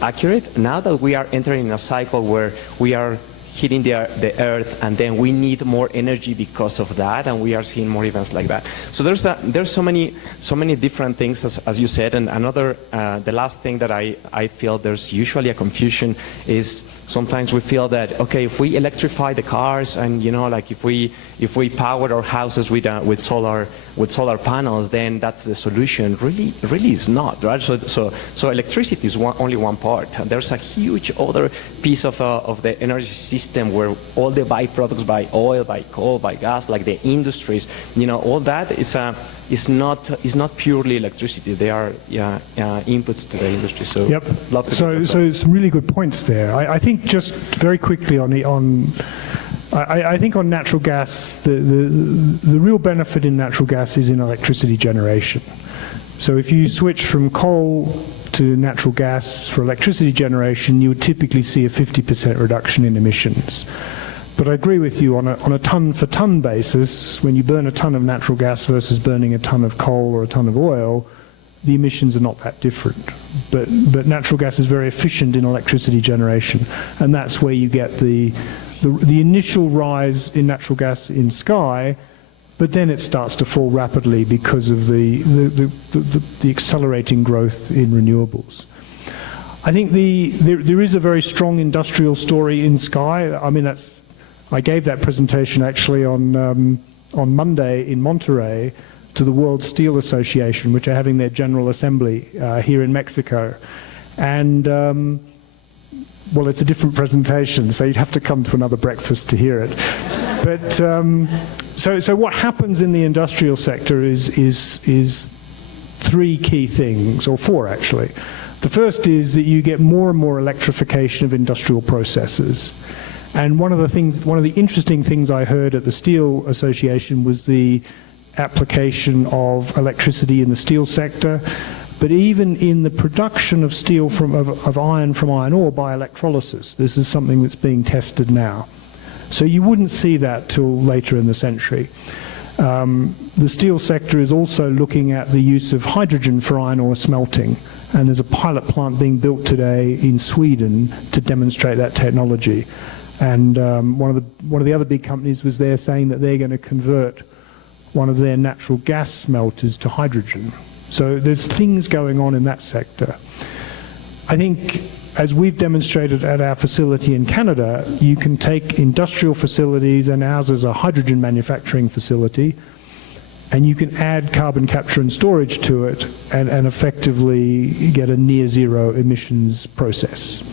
accurate. Now that we are entering a cycle where we are hitting the earth, and then we need more energy because of that, and we are seeing more events like that. So there's so many different things, as you said. And another, the last thing that I feel there's usually a confusion is sometimes we feel that, okay, if we electrify the cars and like if we power our houses with solar panels, then that's the solution. Really is not, right? So electricity is only one part. There's a huge other piece of the energy system where all the byproducts, by oil, by coal, by gas, like the industries, all that is not purely electricity. They are inputs to the industry. So yep. So some really good points there. I think just very quickly I think on natural gas, the real benefit in natural gas is in electricity generation. So if you switch from coal to natural gas for electricity generation, you would typically see a 50% reduction in emissions. But I agree with you, on a ton-for-ton basis, when you burn a ton of natural gas versus burning a ton of coal or a ton of oil, the emissions are not that different. But natural gas is very efficient in electricity generation, and that's where you get the initial rise in natural gas in Sky, but then it starts to fall rapidly because of the accelerating growth in renewables. I think there is a very strong industrial story in Sky. I mean, I gave that presentation actually on Monday in Monterrey to the World Steel Association, which are having their General Assembly here in Mexico. And well, it's a different presentation, so you'd have to come to another breakfast to hear it. But so what happens in the industrial sector is three key things, or four actually. The first is that you get more and more electrification of industrial processes. And one of the interesting things I heard at the Steel Association was the application of electricity in the steel sector, but even in the production of steel of iron from iron ore by electrolysis. This is something that's being tested now. So you wouldn't see that till later in the century. The steel sector is also looking at the use of hydrogen for iron ore smelting, and there's a pilot plant being built today in Sweden to demonstrate that technology. And one of the other big companies was there saying that they're going to convert one of their natural gas smelters to hydrogen. So there's things going on in that sector. I think, as we've demonstrated at our facility in Canada, you can take industrial facilities, and ours is a hydrogen manufacturing facility, and you can add carbon capture and storage to it and effectively get a near zero emissions process.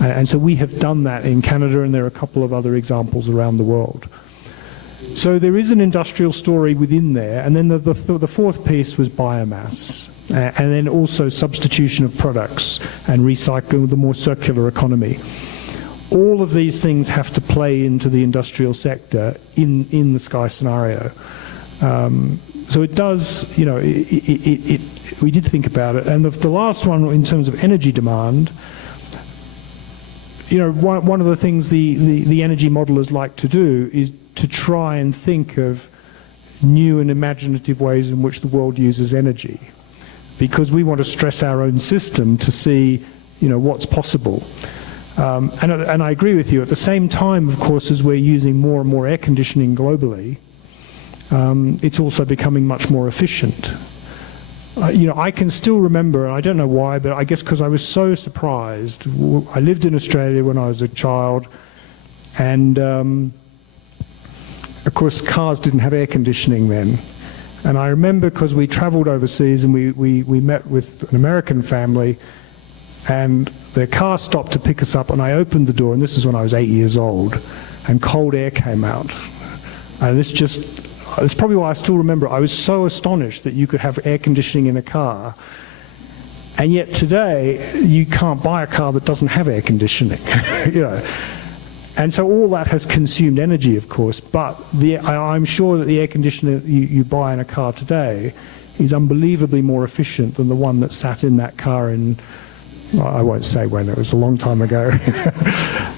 And so we have done that in Canada, and there are a couple of other examples around the world. So there is an industrial story within there, and then the fourth piece was biomass, and then also substitution of products and recycling, the more circular economy. All of these things have to play into the industrial sector in the Sky scenario. So it does, we did think about it. And the last one, in terms of energy demand, one of the things the energy modelers like to do is to try and think of new and imaginative ways in which the world uses energy, because we want to stress our own system to see, what's possible. And I agree with you. At the same time, of course, as we're using more and more air conditioning globally, it's also becoming much more efficient. I can still remember, and I don't know why, but I guess because I was so surprised. I lived in Australia when I was a child, and of course cars didn't have air conditioning then. And I remember because we travelled overseas and we met with an American family, and their car stopped to pick us up, and I opened the door, and this is when I was 8 years old, and cold air came out. And it's probably why I still remember. I was so astonished that you could have air conditioning in a car, and yet today you can't buy a car that doesn't have air conditioning. And so all that has consumed energy, of course, but I'm sure that the air conditioner you buy in a car today is unbelievably more efficient than the one that sat in that car in, well, I won't say when, it was a long time ago.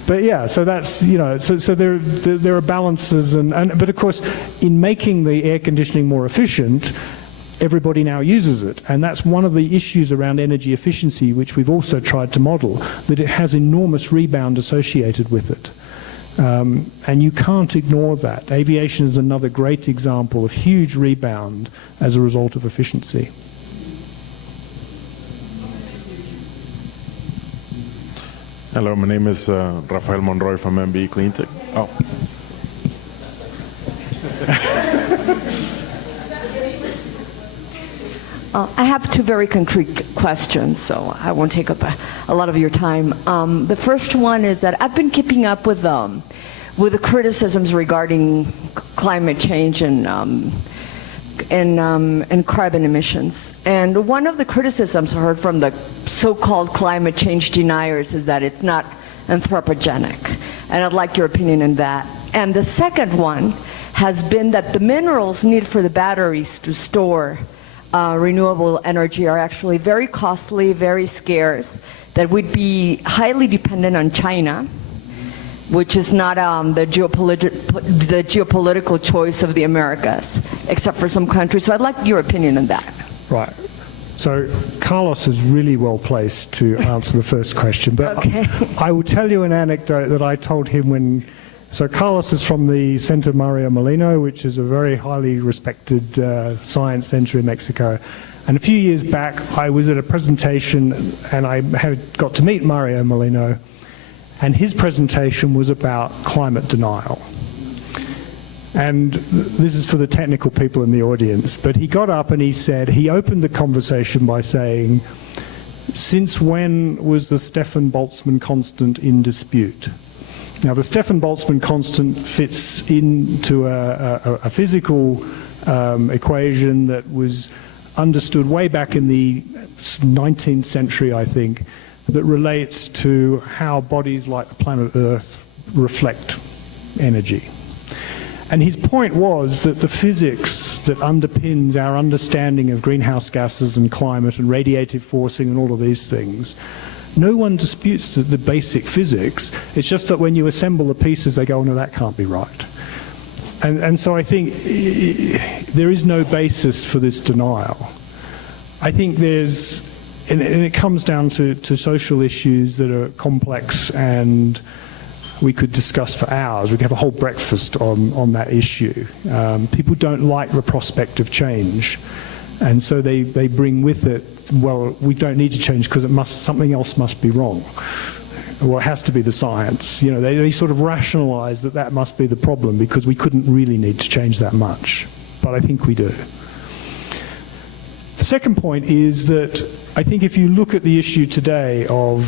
But yeah, so that's, so there are balances, but of course, in making the air conditioning more efficient, everybody now uses it. And that's one of the issues around energy efficiency, which we've also tried to model, that it has enormous rebound associated with it. And you can't ignore that. Aviation is another great example of huge rebound as a result of efficiency. Hello, my name is Rafael Monroy from MBE Cleantech. Oh. I have two very concrete questions, so I won't take up a lot of your time. The first one is that I've been keeping up with the criticisms regarding climate change and carbon emissions. And one of the criticisms I heard from the so-called climate change deniers is that it's not anthropogenic. And I'd like your opinion on that. And the second one has been that the minerals needed for the batteries to store renewable energy are actually very costly, very scarce, that we'd be highly dependent on China, which is not the geopolitical choice of the Americas, except for some countries. So I'd like your opinion on that. Right. So Carlos is really well placed to answer the first question, but okay. I will tell you an anecdote that I told him when. So Carlos is from the Centro Mario Molino, which is a very highly respected science center in Mexico. And a few years back, I was at a presentation, and I got to meet Mario Molino, and his presentation was about climate denial. And this is for the technical people in the audience, but he got up and he opened the conversation by saying, since when was the Stefan Boltzmann constant in dispute? Now, the Stefan Boltzmann constant fits into a physical equation that was understood way back in the 19th century, I think, that relates to how bodies like the planet Earth reflect energy. And his point was that the physics that underpins our understanding of greenhouse gases and climate and radiative forcing and all of these things, no one disputes the basic physics. It's just that when you assemble the pieces, they go, oh, no, that can't be right. And so I think there is no basis for this denial. I think and it comes down to social issues that are complex, and we could discuss for hours. We could have a whole breakfast on that issue. People don't like the prospect of change, and so they bring with it, well, we don't need to change because something else must be wrong. Well, it has to be the science. They sort of rationalize that must be the problem because we couldn't really need to change that much. But I think we do. The second point is that I think if you look at the issue today of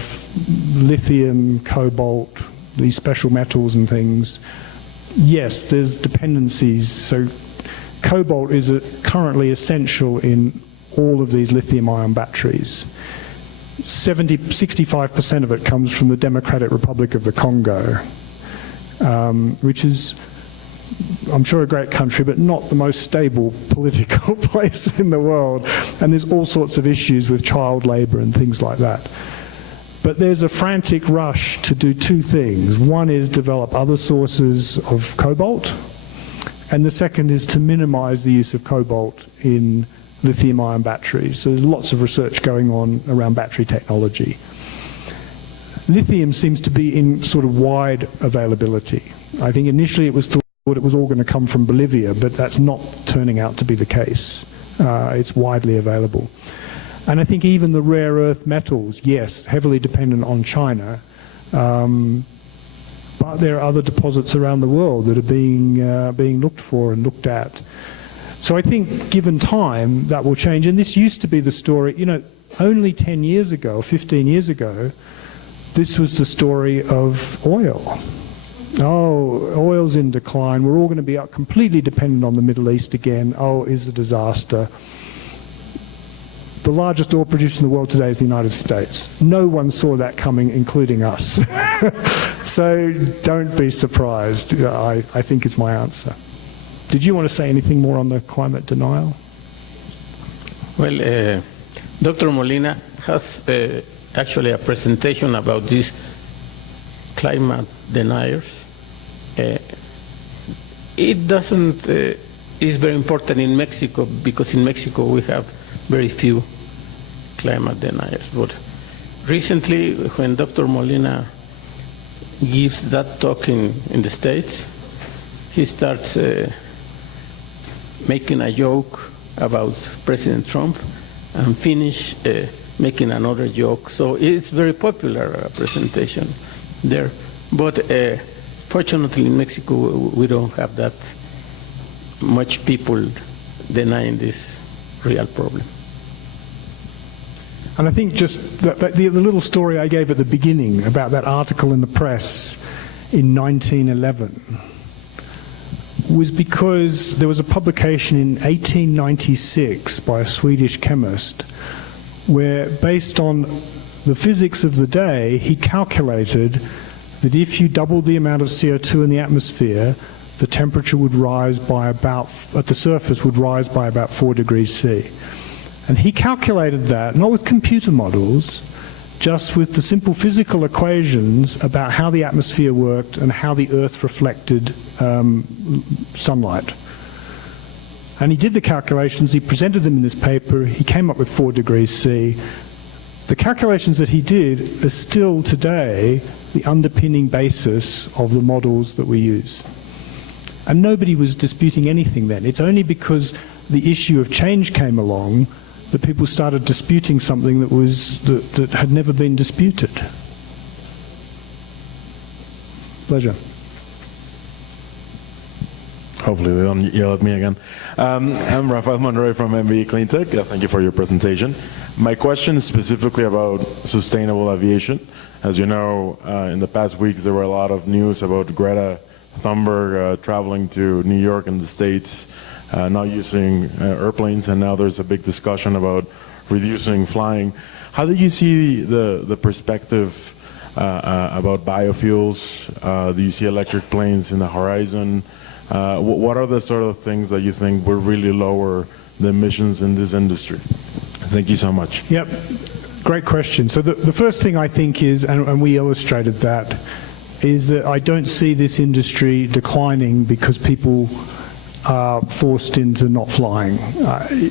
lithium, cobalt, these special metals and things, yes, there's dependencies. So cobalt is currently essential in all of these lithium-ion batteries. 65% of it comes from the Democratic Republic of the Congo, which is, I'm sure, a great country, but not the most stable political place in the world. And there's all sorts of issues with child labor and things like that. But there's a frantic rush to do two things. One is develop other sources of cobalt, and the second is to minimize the use of cobalt in lithium-ion batteries. So there's lots of research going on around battery technology. Lithium seems to be in sort of wide availability. I think initially it was thought thought it was all going to come from Bolivia, but that's not turning out to be the case. It's widely available. And I think even the rare earth metals, yes, heavily dependent on China, but there are other deposits around the world that are being looked for and looked at. So I think given time, that will change. And this used to be the story, you know, only 10 years ago, 15 years ago, this was the story of oil. Oh, oil's in decline. We're all going to be completely dependent on the Middle East again. Oh, it's a disaster. The largest oil producer in the world today is the United States. No one saw that coming, including us. So don't be surprised, I think is my answer. Did you want to say anything more on the climate denial? Well, Dr. Molina has actually a presentation about these climate deniers. It doesn't, is very important in Mexico because in Mexico we have very few climate deniers. But recently, when Dr. Molina gives that talk in the States, he starts making a joke about President Trump and finish making another joke. So it's very popular presentation there. But fortunately in Mexico we don't have that much people denying this real problem. And I think just the little story I gave at the beginning about that article in the press in 1911 was because there was a publication in 1896 by a Swedish chemist where, based on the physics of the day, he calculated that if you doubled the amount of CO2 in the atmosphere, the temperature would rise by about, at the surface, would rise by about 4 degrees C. And he calculated that, not with computer models, just with the simple physical equations about how the atmosphere worked and how the Earth reflected sunlight. And he did the calculations, he presented them in this paper, he came up with 4 degrees C. The calculations that he did are still today the underpinning basis of the models that we use. And nobody was disputing anything then. It's only because the issue of change came along that people started disputing something that had never been disputed. Pleasure. Hopefully they don't yell at me again. I'm Rafael Monroy from MBE Cleantech. Thank you for your presentation. My question is specifically about sustainable aviation. As you know, in the past weeks there were a lot of news about Greta Thunberg traveling to New York and the States, not using airplanes, and now there's a big discussion about reducing flying. How do you see the perspective about biofuels? Do you see electric planes in the horizon? What are the sort of things that you think will really lower the emissions in this industry? Thank you so much. Yep, great question. So the first thing I think is, and we illustrated that, is that I don't see this industry declining because people are forced into not flying.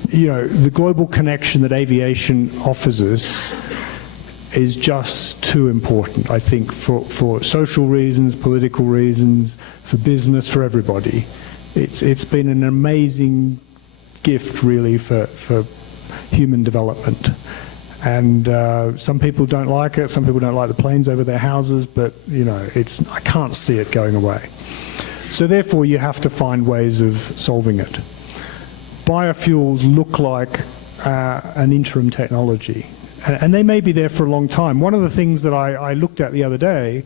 You know, the global connection that aviation offers us is just too important, I think, for social reasons, political reasons, for business, for everybody. It's been an amazing gift, really, for human development. And some people don't like it, some people don't like the planes over their houses, but, you know, I can't see it going away. So therefore, you have to find ways of solving it. Biofuels look like an interim technology, and they may be there for a long time. One of the things that I looked at the other day,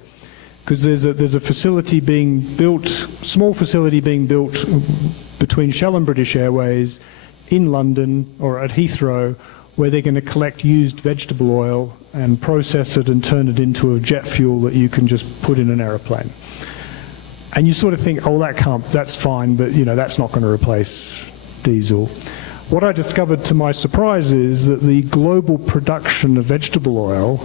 because there's a facility being built, small facility being built between Shell and British Airways in London or at Heathrow, where they're going to collect used vegetable oil and process it and turn it into a jet fuel that you can just put in an aeroplane. And you sort of think, oh, that's fine, but you know, that's not going to replace diesel. What I discovered to my surprise is that the global production of vegetable oil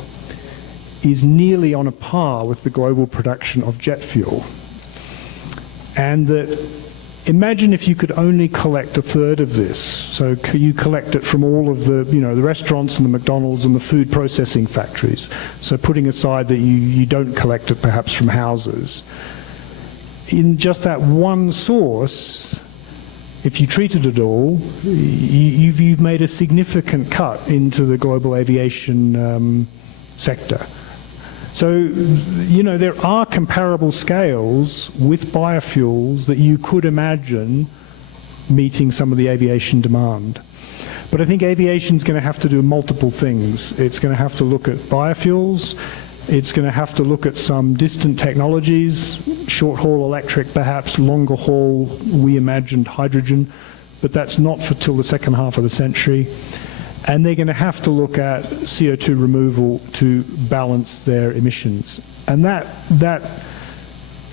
is nearly on a par with the global production of jet fuel. And that, imagine if you could only collect a third of this. So you collect it from all of the, you know, the restaurants and the McDonald's and the food processing factories. So putting aside that you don't collect it perhaps from houses. in just that one source, if you treated it all, you've made a significant cut into the global aviation sector. So, you know, there are comparable scales with biofuels that you could imagine meeting some of the aviation demand. But I think aviation's going to have to do multiple things. It's going to have to look at biofuels. It's going to have to look at some distant technologies, short-haul electric perhaps, longer haul, we imagined hydrogen, but that's not for till the second half of the century. And they're going to have to look at CO2 removal to balance their emissions. And that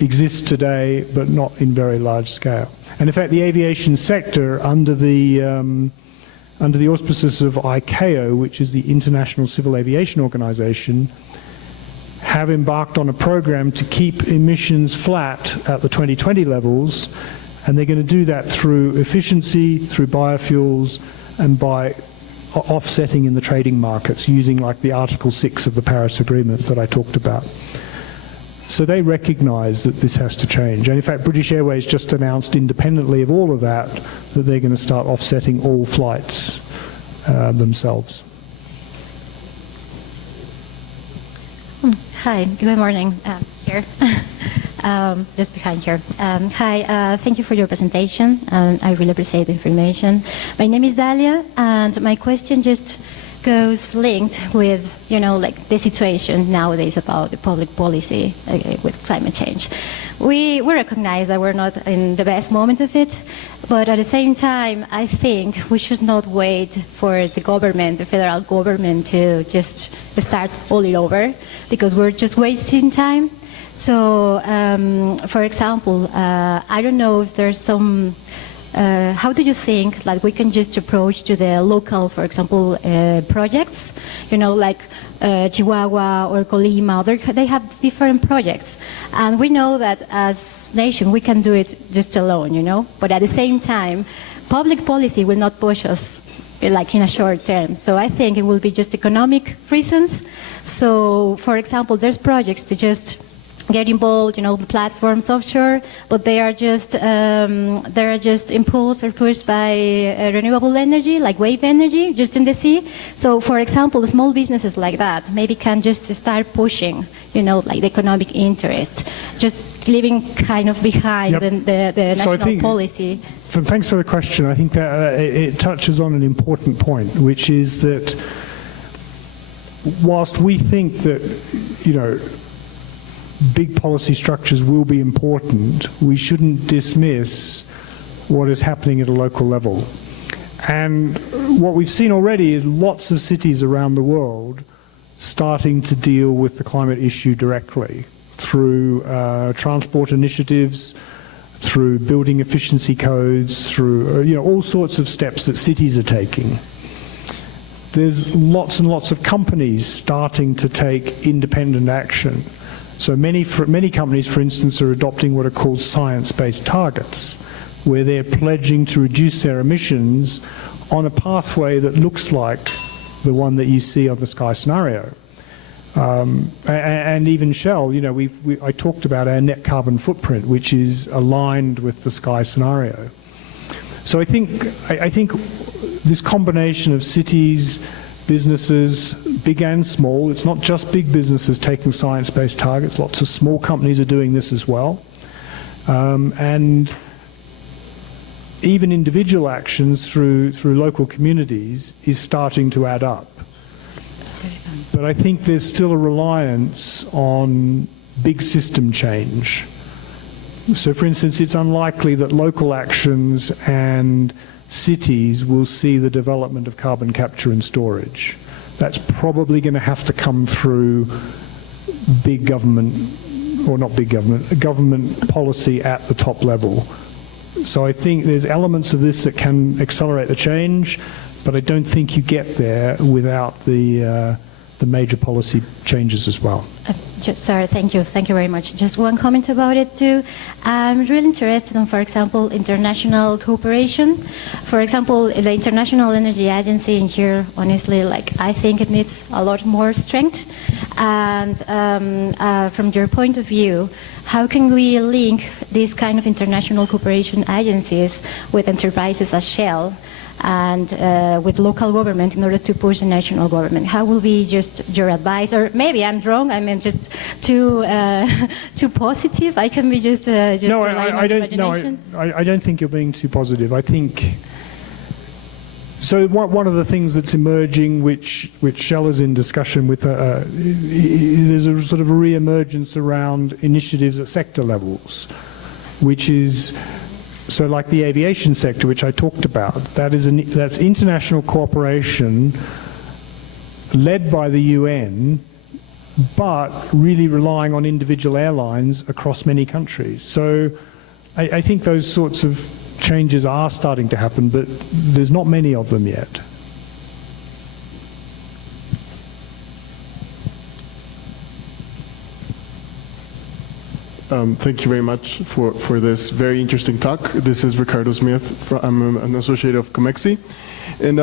exists today, but not in very large scale. And in fact, the aviation sector, under the auspices of ICAO, which is the International Civil Aviation Organization, have embarked on a program to keep emissions flat at the 2020 levels, and they're going to do that through efficiency, through biofuels, and by offsetting in the trading markets using like the Article 6 of the Paris Agreement that I talked about. So they recognize that this has to change. And in fact, British Airways just announced independently of all of that they're going to start offsetting all flights themselves. Hi, good morning. Here, just behind here. Hi, thank you for your presentation. I really appreciate the information. My name is Dalia, and my question just goes linked with, you know, like the situation nowadays about the public policy with climate change. We recognize that we're not in the best moment of it, but at the same time, I think we should not wait for the government, the federal government, to just start all it over, because we're just wasting time. So, for example, I don't know if there's some. How do you think like we can just approach to the local, for example, projects, you know, like Chihuahua or Colima, they have different projects. And we know that as nation we can do it just alone, you know, but at the same time, public policy will not push us like in a short term. So I think it will be just economic reasons. So, for example, there's projects to just get involved, you know, the platforms offshore, but they are just impulsed or pushed by renewable energy, like wave energy, just in the sea. So, for example, small businesses like that maybe can just start pushing, you know, like the economic interest, just leaving kind of behind the national policy. Thanks for the question. I think that it touches on an important point, which is that whilst we think that, you know, big policy structures will be important, we shouldn't dismiss what is happening at a local level. And what we've seen already is lots of cities around the world starting to deal with the climate issue directly through transport initiatives, through building efficiency codes, through you know, all sorts of steps that cities are taking. There's lots and lots of companies starting to take independent action. So many companies, for instance, are adopting what are called science-based targets, where they're pledging to reduce their emissions on a pathway that looks like the one that you see on the Sky scenario. And even Shell, you know, I talked about our net carbon footprint, which is aligned with the Sky scenario. So I think this combination of cities, businesses, big and small, it's not just big businesses taking science-based targets, lots of small companies are doing this as well. And even individual actions through local communities is starting to add up. But I think there's still a reliance on big system change. So for instance, it's unlikely that local actions and cities will see the development of carbon capture and storage. That's probably going to have to come through big government, or not big government, government policy at the top level. So I think there's elements of this that can accelerate the change, but I don't think you get there without the the major policy changes as well. Sorry, thank you very much. Just one comment about it too. I'm really interested in, for example, international cooperation. For example, the International Energy Agency in here, honestly, I think it needs a lot more strength. And from your point of view, how can we link these kind of international cooperation agencies with enterprises as Shell and with local government in order to push the national government? How will be just your advice? Or maybe I'm wrong, I mean just too positive. I can be just no, I don't. No, I don't think you're being too positive. I think so. One of the things that's emerging, which Shell is in discussion with, there's a sort of a re-emergence around initiatives at sector levels, which is. So like the aviation sector, which I talked about, that's international cooperation led by the UN, but really relying on individual airlines across many countries. So I think those sorts of changes are starting to happen, but there's not many of them yet. Thank you very much for this very interesting talk. This is Ricardo Smith. I'm an associate of COMEXI. And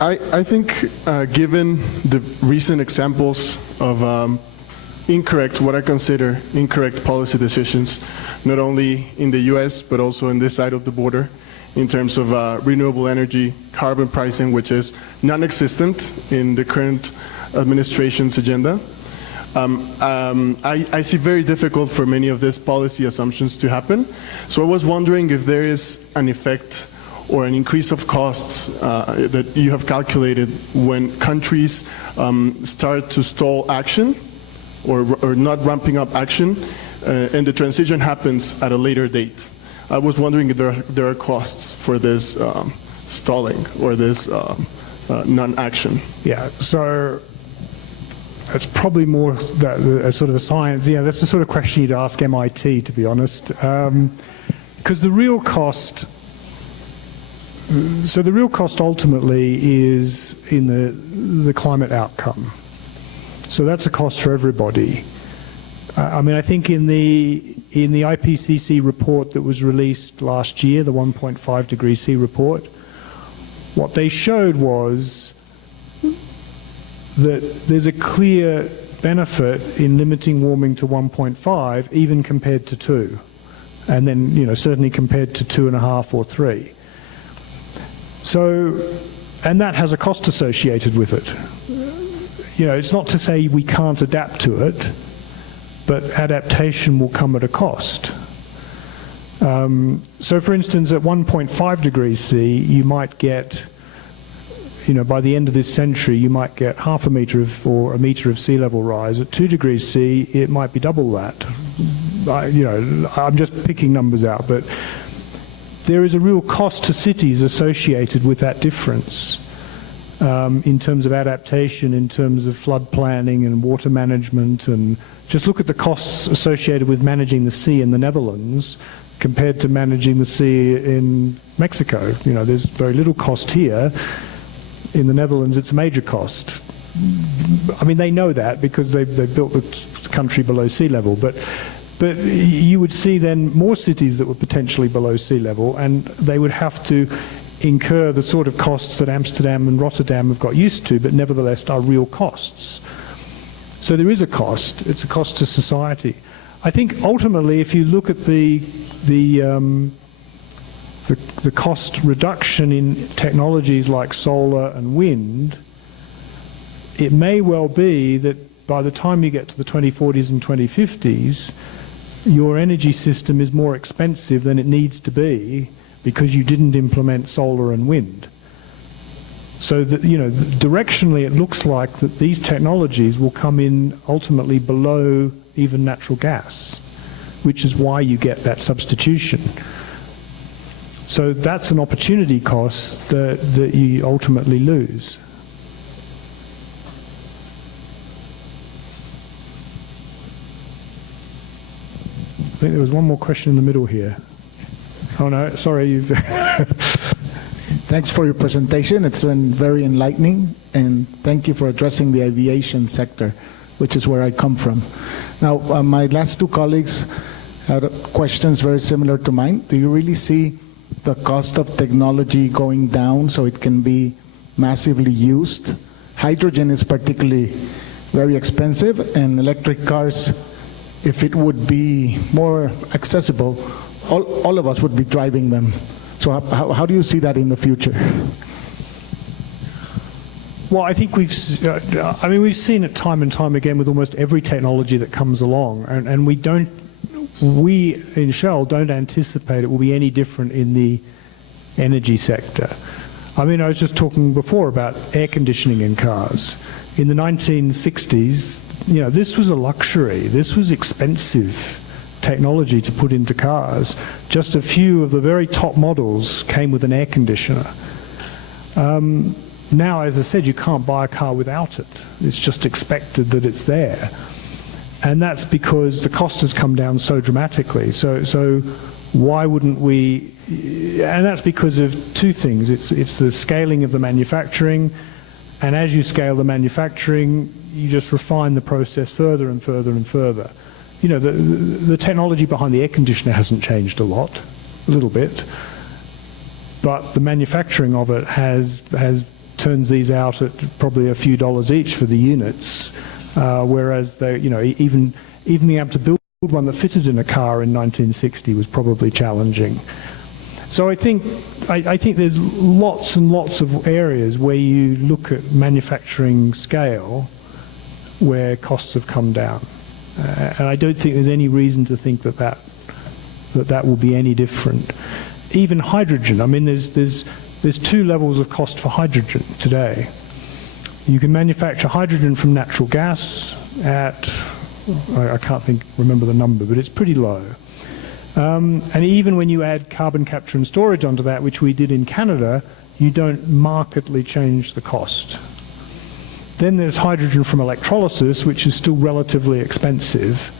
I think given the recent examples of what I consider incorrect policy decisions, not only in the US, but also in this side of the border, in terms of renewable energy, carbon pricing, which is non-existent in the current administration's agenda, I see very difficult for many of these policy assumptions to happen. So I was wondering if there is an effect or an increase of costs that you have calculated when countries start to stall action or not ramping up action, and the transition happens at a later date. I was wondering if there are costs for this stalling or this non-action. Yeah, so it's probably more a sort of a science. Yeah, that's the sort of question you'd ask MIT, to be honest, because the real cost. So the real cost ultimately is in the climate outcome. So that's a cost for everybody. I mean, I think in the IPCC report that was released last year, the 1.5 degree C report, what they showed was that there's a clear benefit in limiting warming to 1.5, even compared to 2, and then certainly compared to 2.5 or 3. So, and that has a cost associated with it. It's not to say we can't adapt to it, but adaptation will come at a cost. So, for instance, at 1.5 degrees C, you might get, by the end of this century, you might get half a metre or a metre of sea level rise. At 2 degrees C, it might be double that. I'm just picking numbers out, but there is a real cost to cities associated with that difference in terms of adaptation, in terms of flood planning and water management, and just look at the costs associated with managing the sea in the Netherlands compared to managing the sea in Mexico. There's very little cost here. In the Netherlands, it's a major cost. I mean, they know that because they built the country below sea level, but you would see then more cities that were potentially below sea level, and they would have to incur the sort of costs that Amsterdam and Rotterdam have got used to, but nevertheless are real costs. So there is a cost. It's a cost to society. I think ultimately, if you look at the cost reduction in technologies like solar and wind, it may well be that by the time you get to the 2040s and 2050s, your energy system is more expensive than it needs to be because you didn't implement solar and wind. So that, directionally it looks like that these technologies will come in ultimately below even natural gas, which is why you get that substitution. So that's an opportunity cost that you ultimately lose. I think there was one more question in the middle here. Oh no, sorry. Thanks for your presentation. It's been very enlightening, and thank you for addressing the aviation sector, which is where I come from. Now, my last two colleagues had questions very similar to mine. Do you really see the cost of technology going down so it can be massively used? Hydrogen is particularly very expensive, and electric cars, if it would be more accessible, all of us would be driving them. So how do you see that in the future? Well, I think we've seen it time and time again with almost every technology that comes along, and we in Shell don't anticipate it will be any different in the energy sector. I mean, I was just talking before about air conditioning in cars. In the 1960s, you know, this was a luxury. This was expensive technology to put into cars. Just a few of the very top models came with an air conditioner. Now, as I said, you can't buy a car without it. It's just expected that it's there. And that's because the cost has come down so dramatically. So why wouldn't we? And that's because of two things. It's the scaling of the manufacturing, and as you scale the manufacturing, you just refine the process further and further and further. You know, the technology behind the air conditioner hasn't changed a lot, a little bit, but the manufacturing of it has turns these out at probably a few dollars each for the units, whereas they, you know, even being able to build one that fitted in a car in 1960 was probably challenging. So I think there's lots and lots of areas where you look at manufacturing scale where costs have come down. And I don't think there's any reason to think that will be any different. Even hydrogen, I mean, there's two levels of cost for hydrogen today. You can manufacture hydrogen from natural gas at, I can't remember the number, but it's pretty low. And even when you add carbon capture and storage onto that, which we did in Canada, you don't markedly change the cost. Then there's hydrogen from electrolysis, which is still relatively expensive.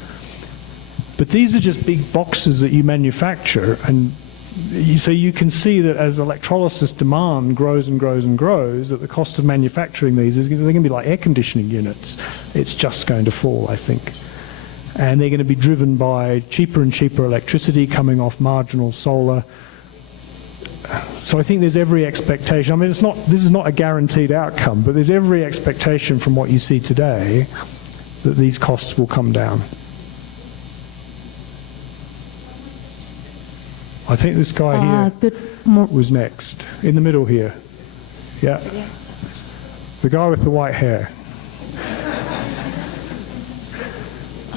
But these are just big boxes that you manufacture, and so you can see that as electrolysis demand grows and grows and grows, that the cost of manufacturing these they're going to be like air conditioning units. It's just going to fall, I think. And they're going to be driven by cheaper and cheaper electricity coming off marginal solar. So I think there's every expectation. I mean, this is not a guaranteed outcome, but there's every expectation from what you see today that these costs will come down. I think this guy here was next, in the middle here. Yeah. The guy with the white hair.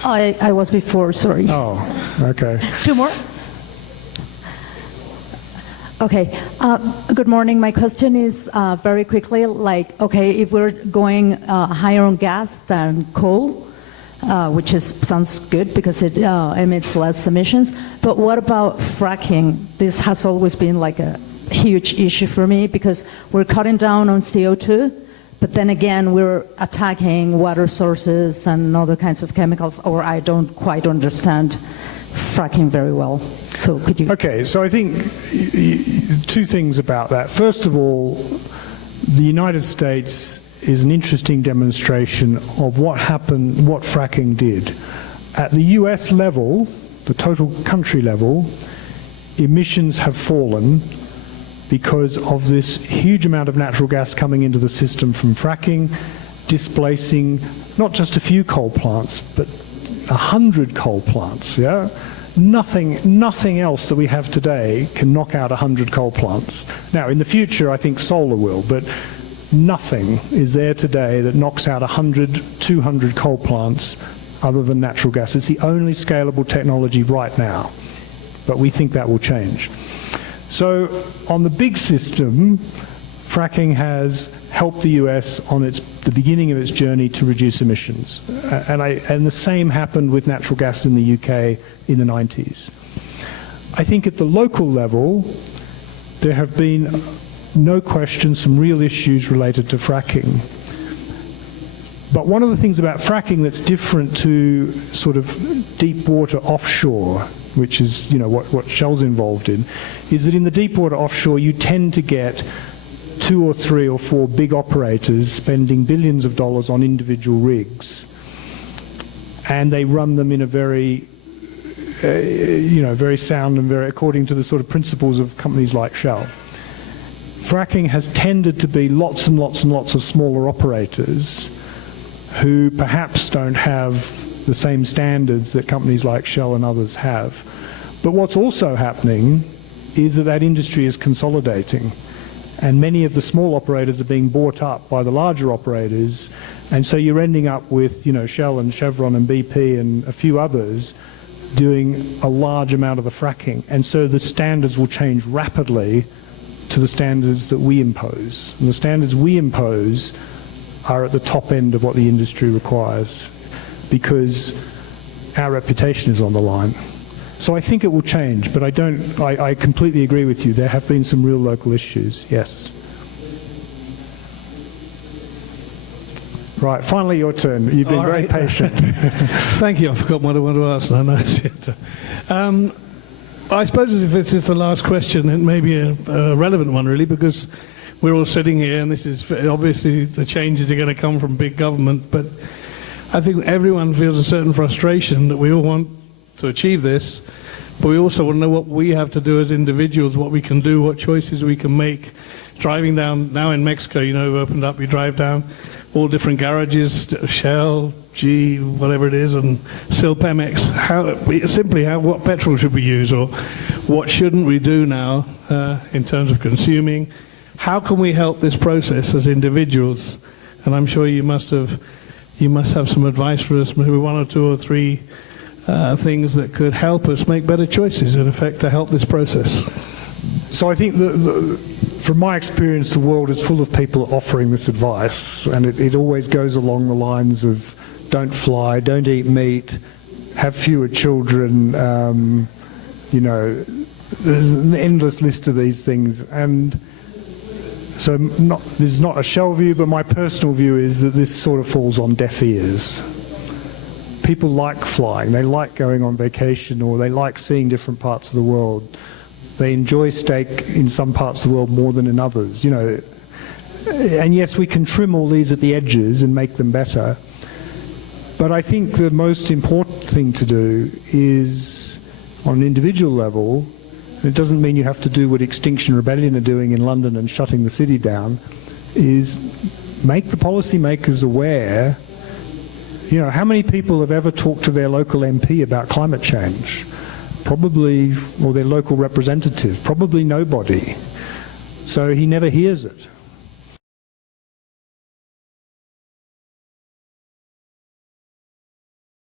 I was before, sorry. Oh, okay. Two more? Okay. Good morning. My question is very quickly, like, okay, if we're going higher on gas than coal, which sounds good because it emits less emissions, but what about fracking? This has always been like a huge issue for me because we're cutting down on CO2, but then again, we're attacking water sources and other kinds of chemicals, or I don't quite understand fracking very well. So could you... Okay, so I think two things about that. First of all, the United States is an interesting demonstration of what happened, what fracking did. At the US level, the total country level, emissions have fallen because of this huge amount of natural gas coming into the system from fracking, displacing not just a few coal plants, but 100 coal plants, yeah? Nothing else that we have today can knock out 100 coal plants. Now, in the future, I think solar will, but nothing is there today that knocks out 100, 200 coal plants other than natural gas. It's the only scalable technology right now, but we think that will change. So on the big system, fracking has helped the US on the beginning of its journey to reduce emissions. And the same happened with natural gas in the UK in the 90s. I think at the local level, there have been no question some real issues related to fracking. But one of the things about fracking that's different to sort of deep water offshore, which is, you know, what Shell's involved in, is that in the deep water offshore you tend to get 2 or 3 or 4 big operators spending billions of dollars on individual rigs, and they run them in a very, very sound and very according to the sort of principles of companies like Shell. Fracking has tended to be lots and lots and lots of smaller operators who perhaps don't have the same standards that companies like Shell and others have. But what's also happening is that industry is consolidating, and many of the small operators are being bought up by the larger operators, and so you're ending up with, Shell and Chevron and BP and a few others doing a large amount of the fracking, and so the standards will change rapidly to the standards that we impose. And the standards we impose are at the top end of what the industry requires, because our reputation is on the line. So I think it will change, but I completely agree with you. There have been some real local issues, yes. Right, finally your turn. You've been very patient. Thank you. I forgot what I wanted to ask. No, I suppose if this is the last question, it may be a relevant one, really, because we're all sitting here, and this is obviously the changes are going to come from big government, but I think everyone feels a certain frustration that we all want to achieve this, but we also want to know what we have to do as individuals, what we can do, what choices we can make. Driving down, now in Mexico, we've opened up, you drive down all different garages, Shell, G, whatever it is, and still Pemex. What petrol should we use, or what shouldn't we do now in terms of consuming? How can we help this process as individuals? And I'm sure you must have some advice for us, maybe 1 or 2 or 3 things that could help us make better choices, in effect, to help this process. So I think from my experience, the world is full of people offering this advice, and it always goes along the lines of don't fly, don't eat meat, have fewer children, there's an endless list of these things. And so this is not a Shell view, but my personal view is that this sort of falls on deaf ears. People like flying, they like going on vacation, or they like seeing different parts of the world. They enjoy steak in some parts of the world more than in others, And yes, we can trim all these at the edges and make them better. But I think the most important thing to do is, on an individual level, and it doesn't mean you have to do what Extinction Rebellion are doing in London and shutting the city down, is make the policymakers aware. How many people have ever talked to their local MP about climate change? Probably, or their local representative, probably nobody. So he never hears it.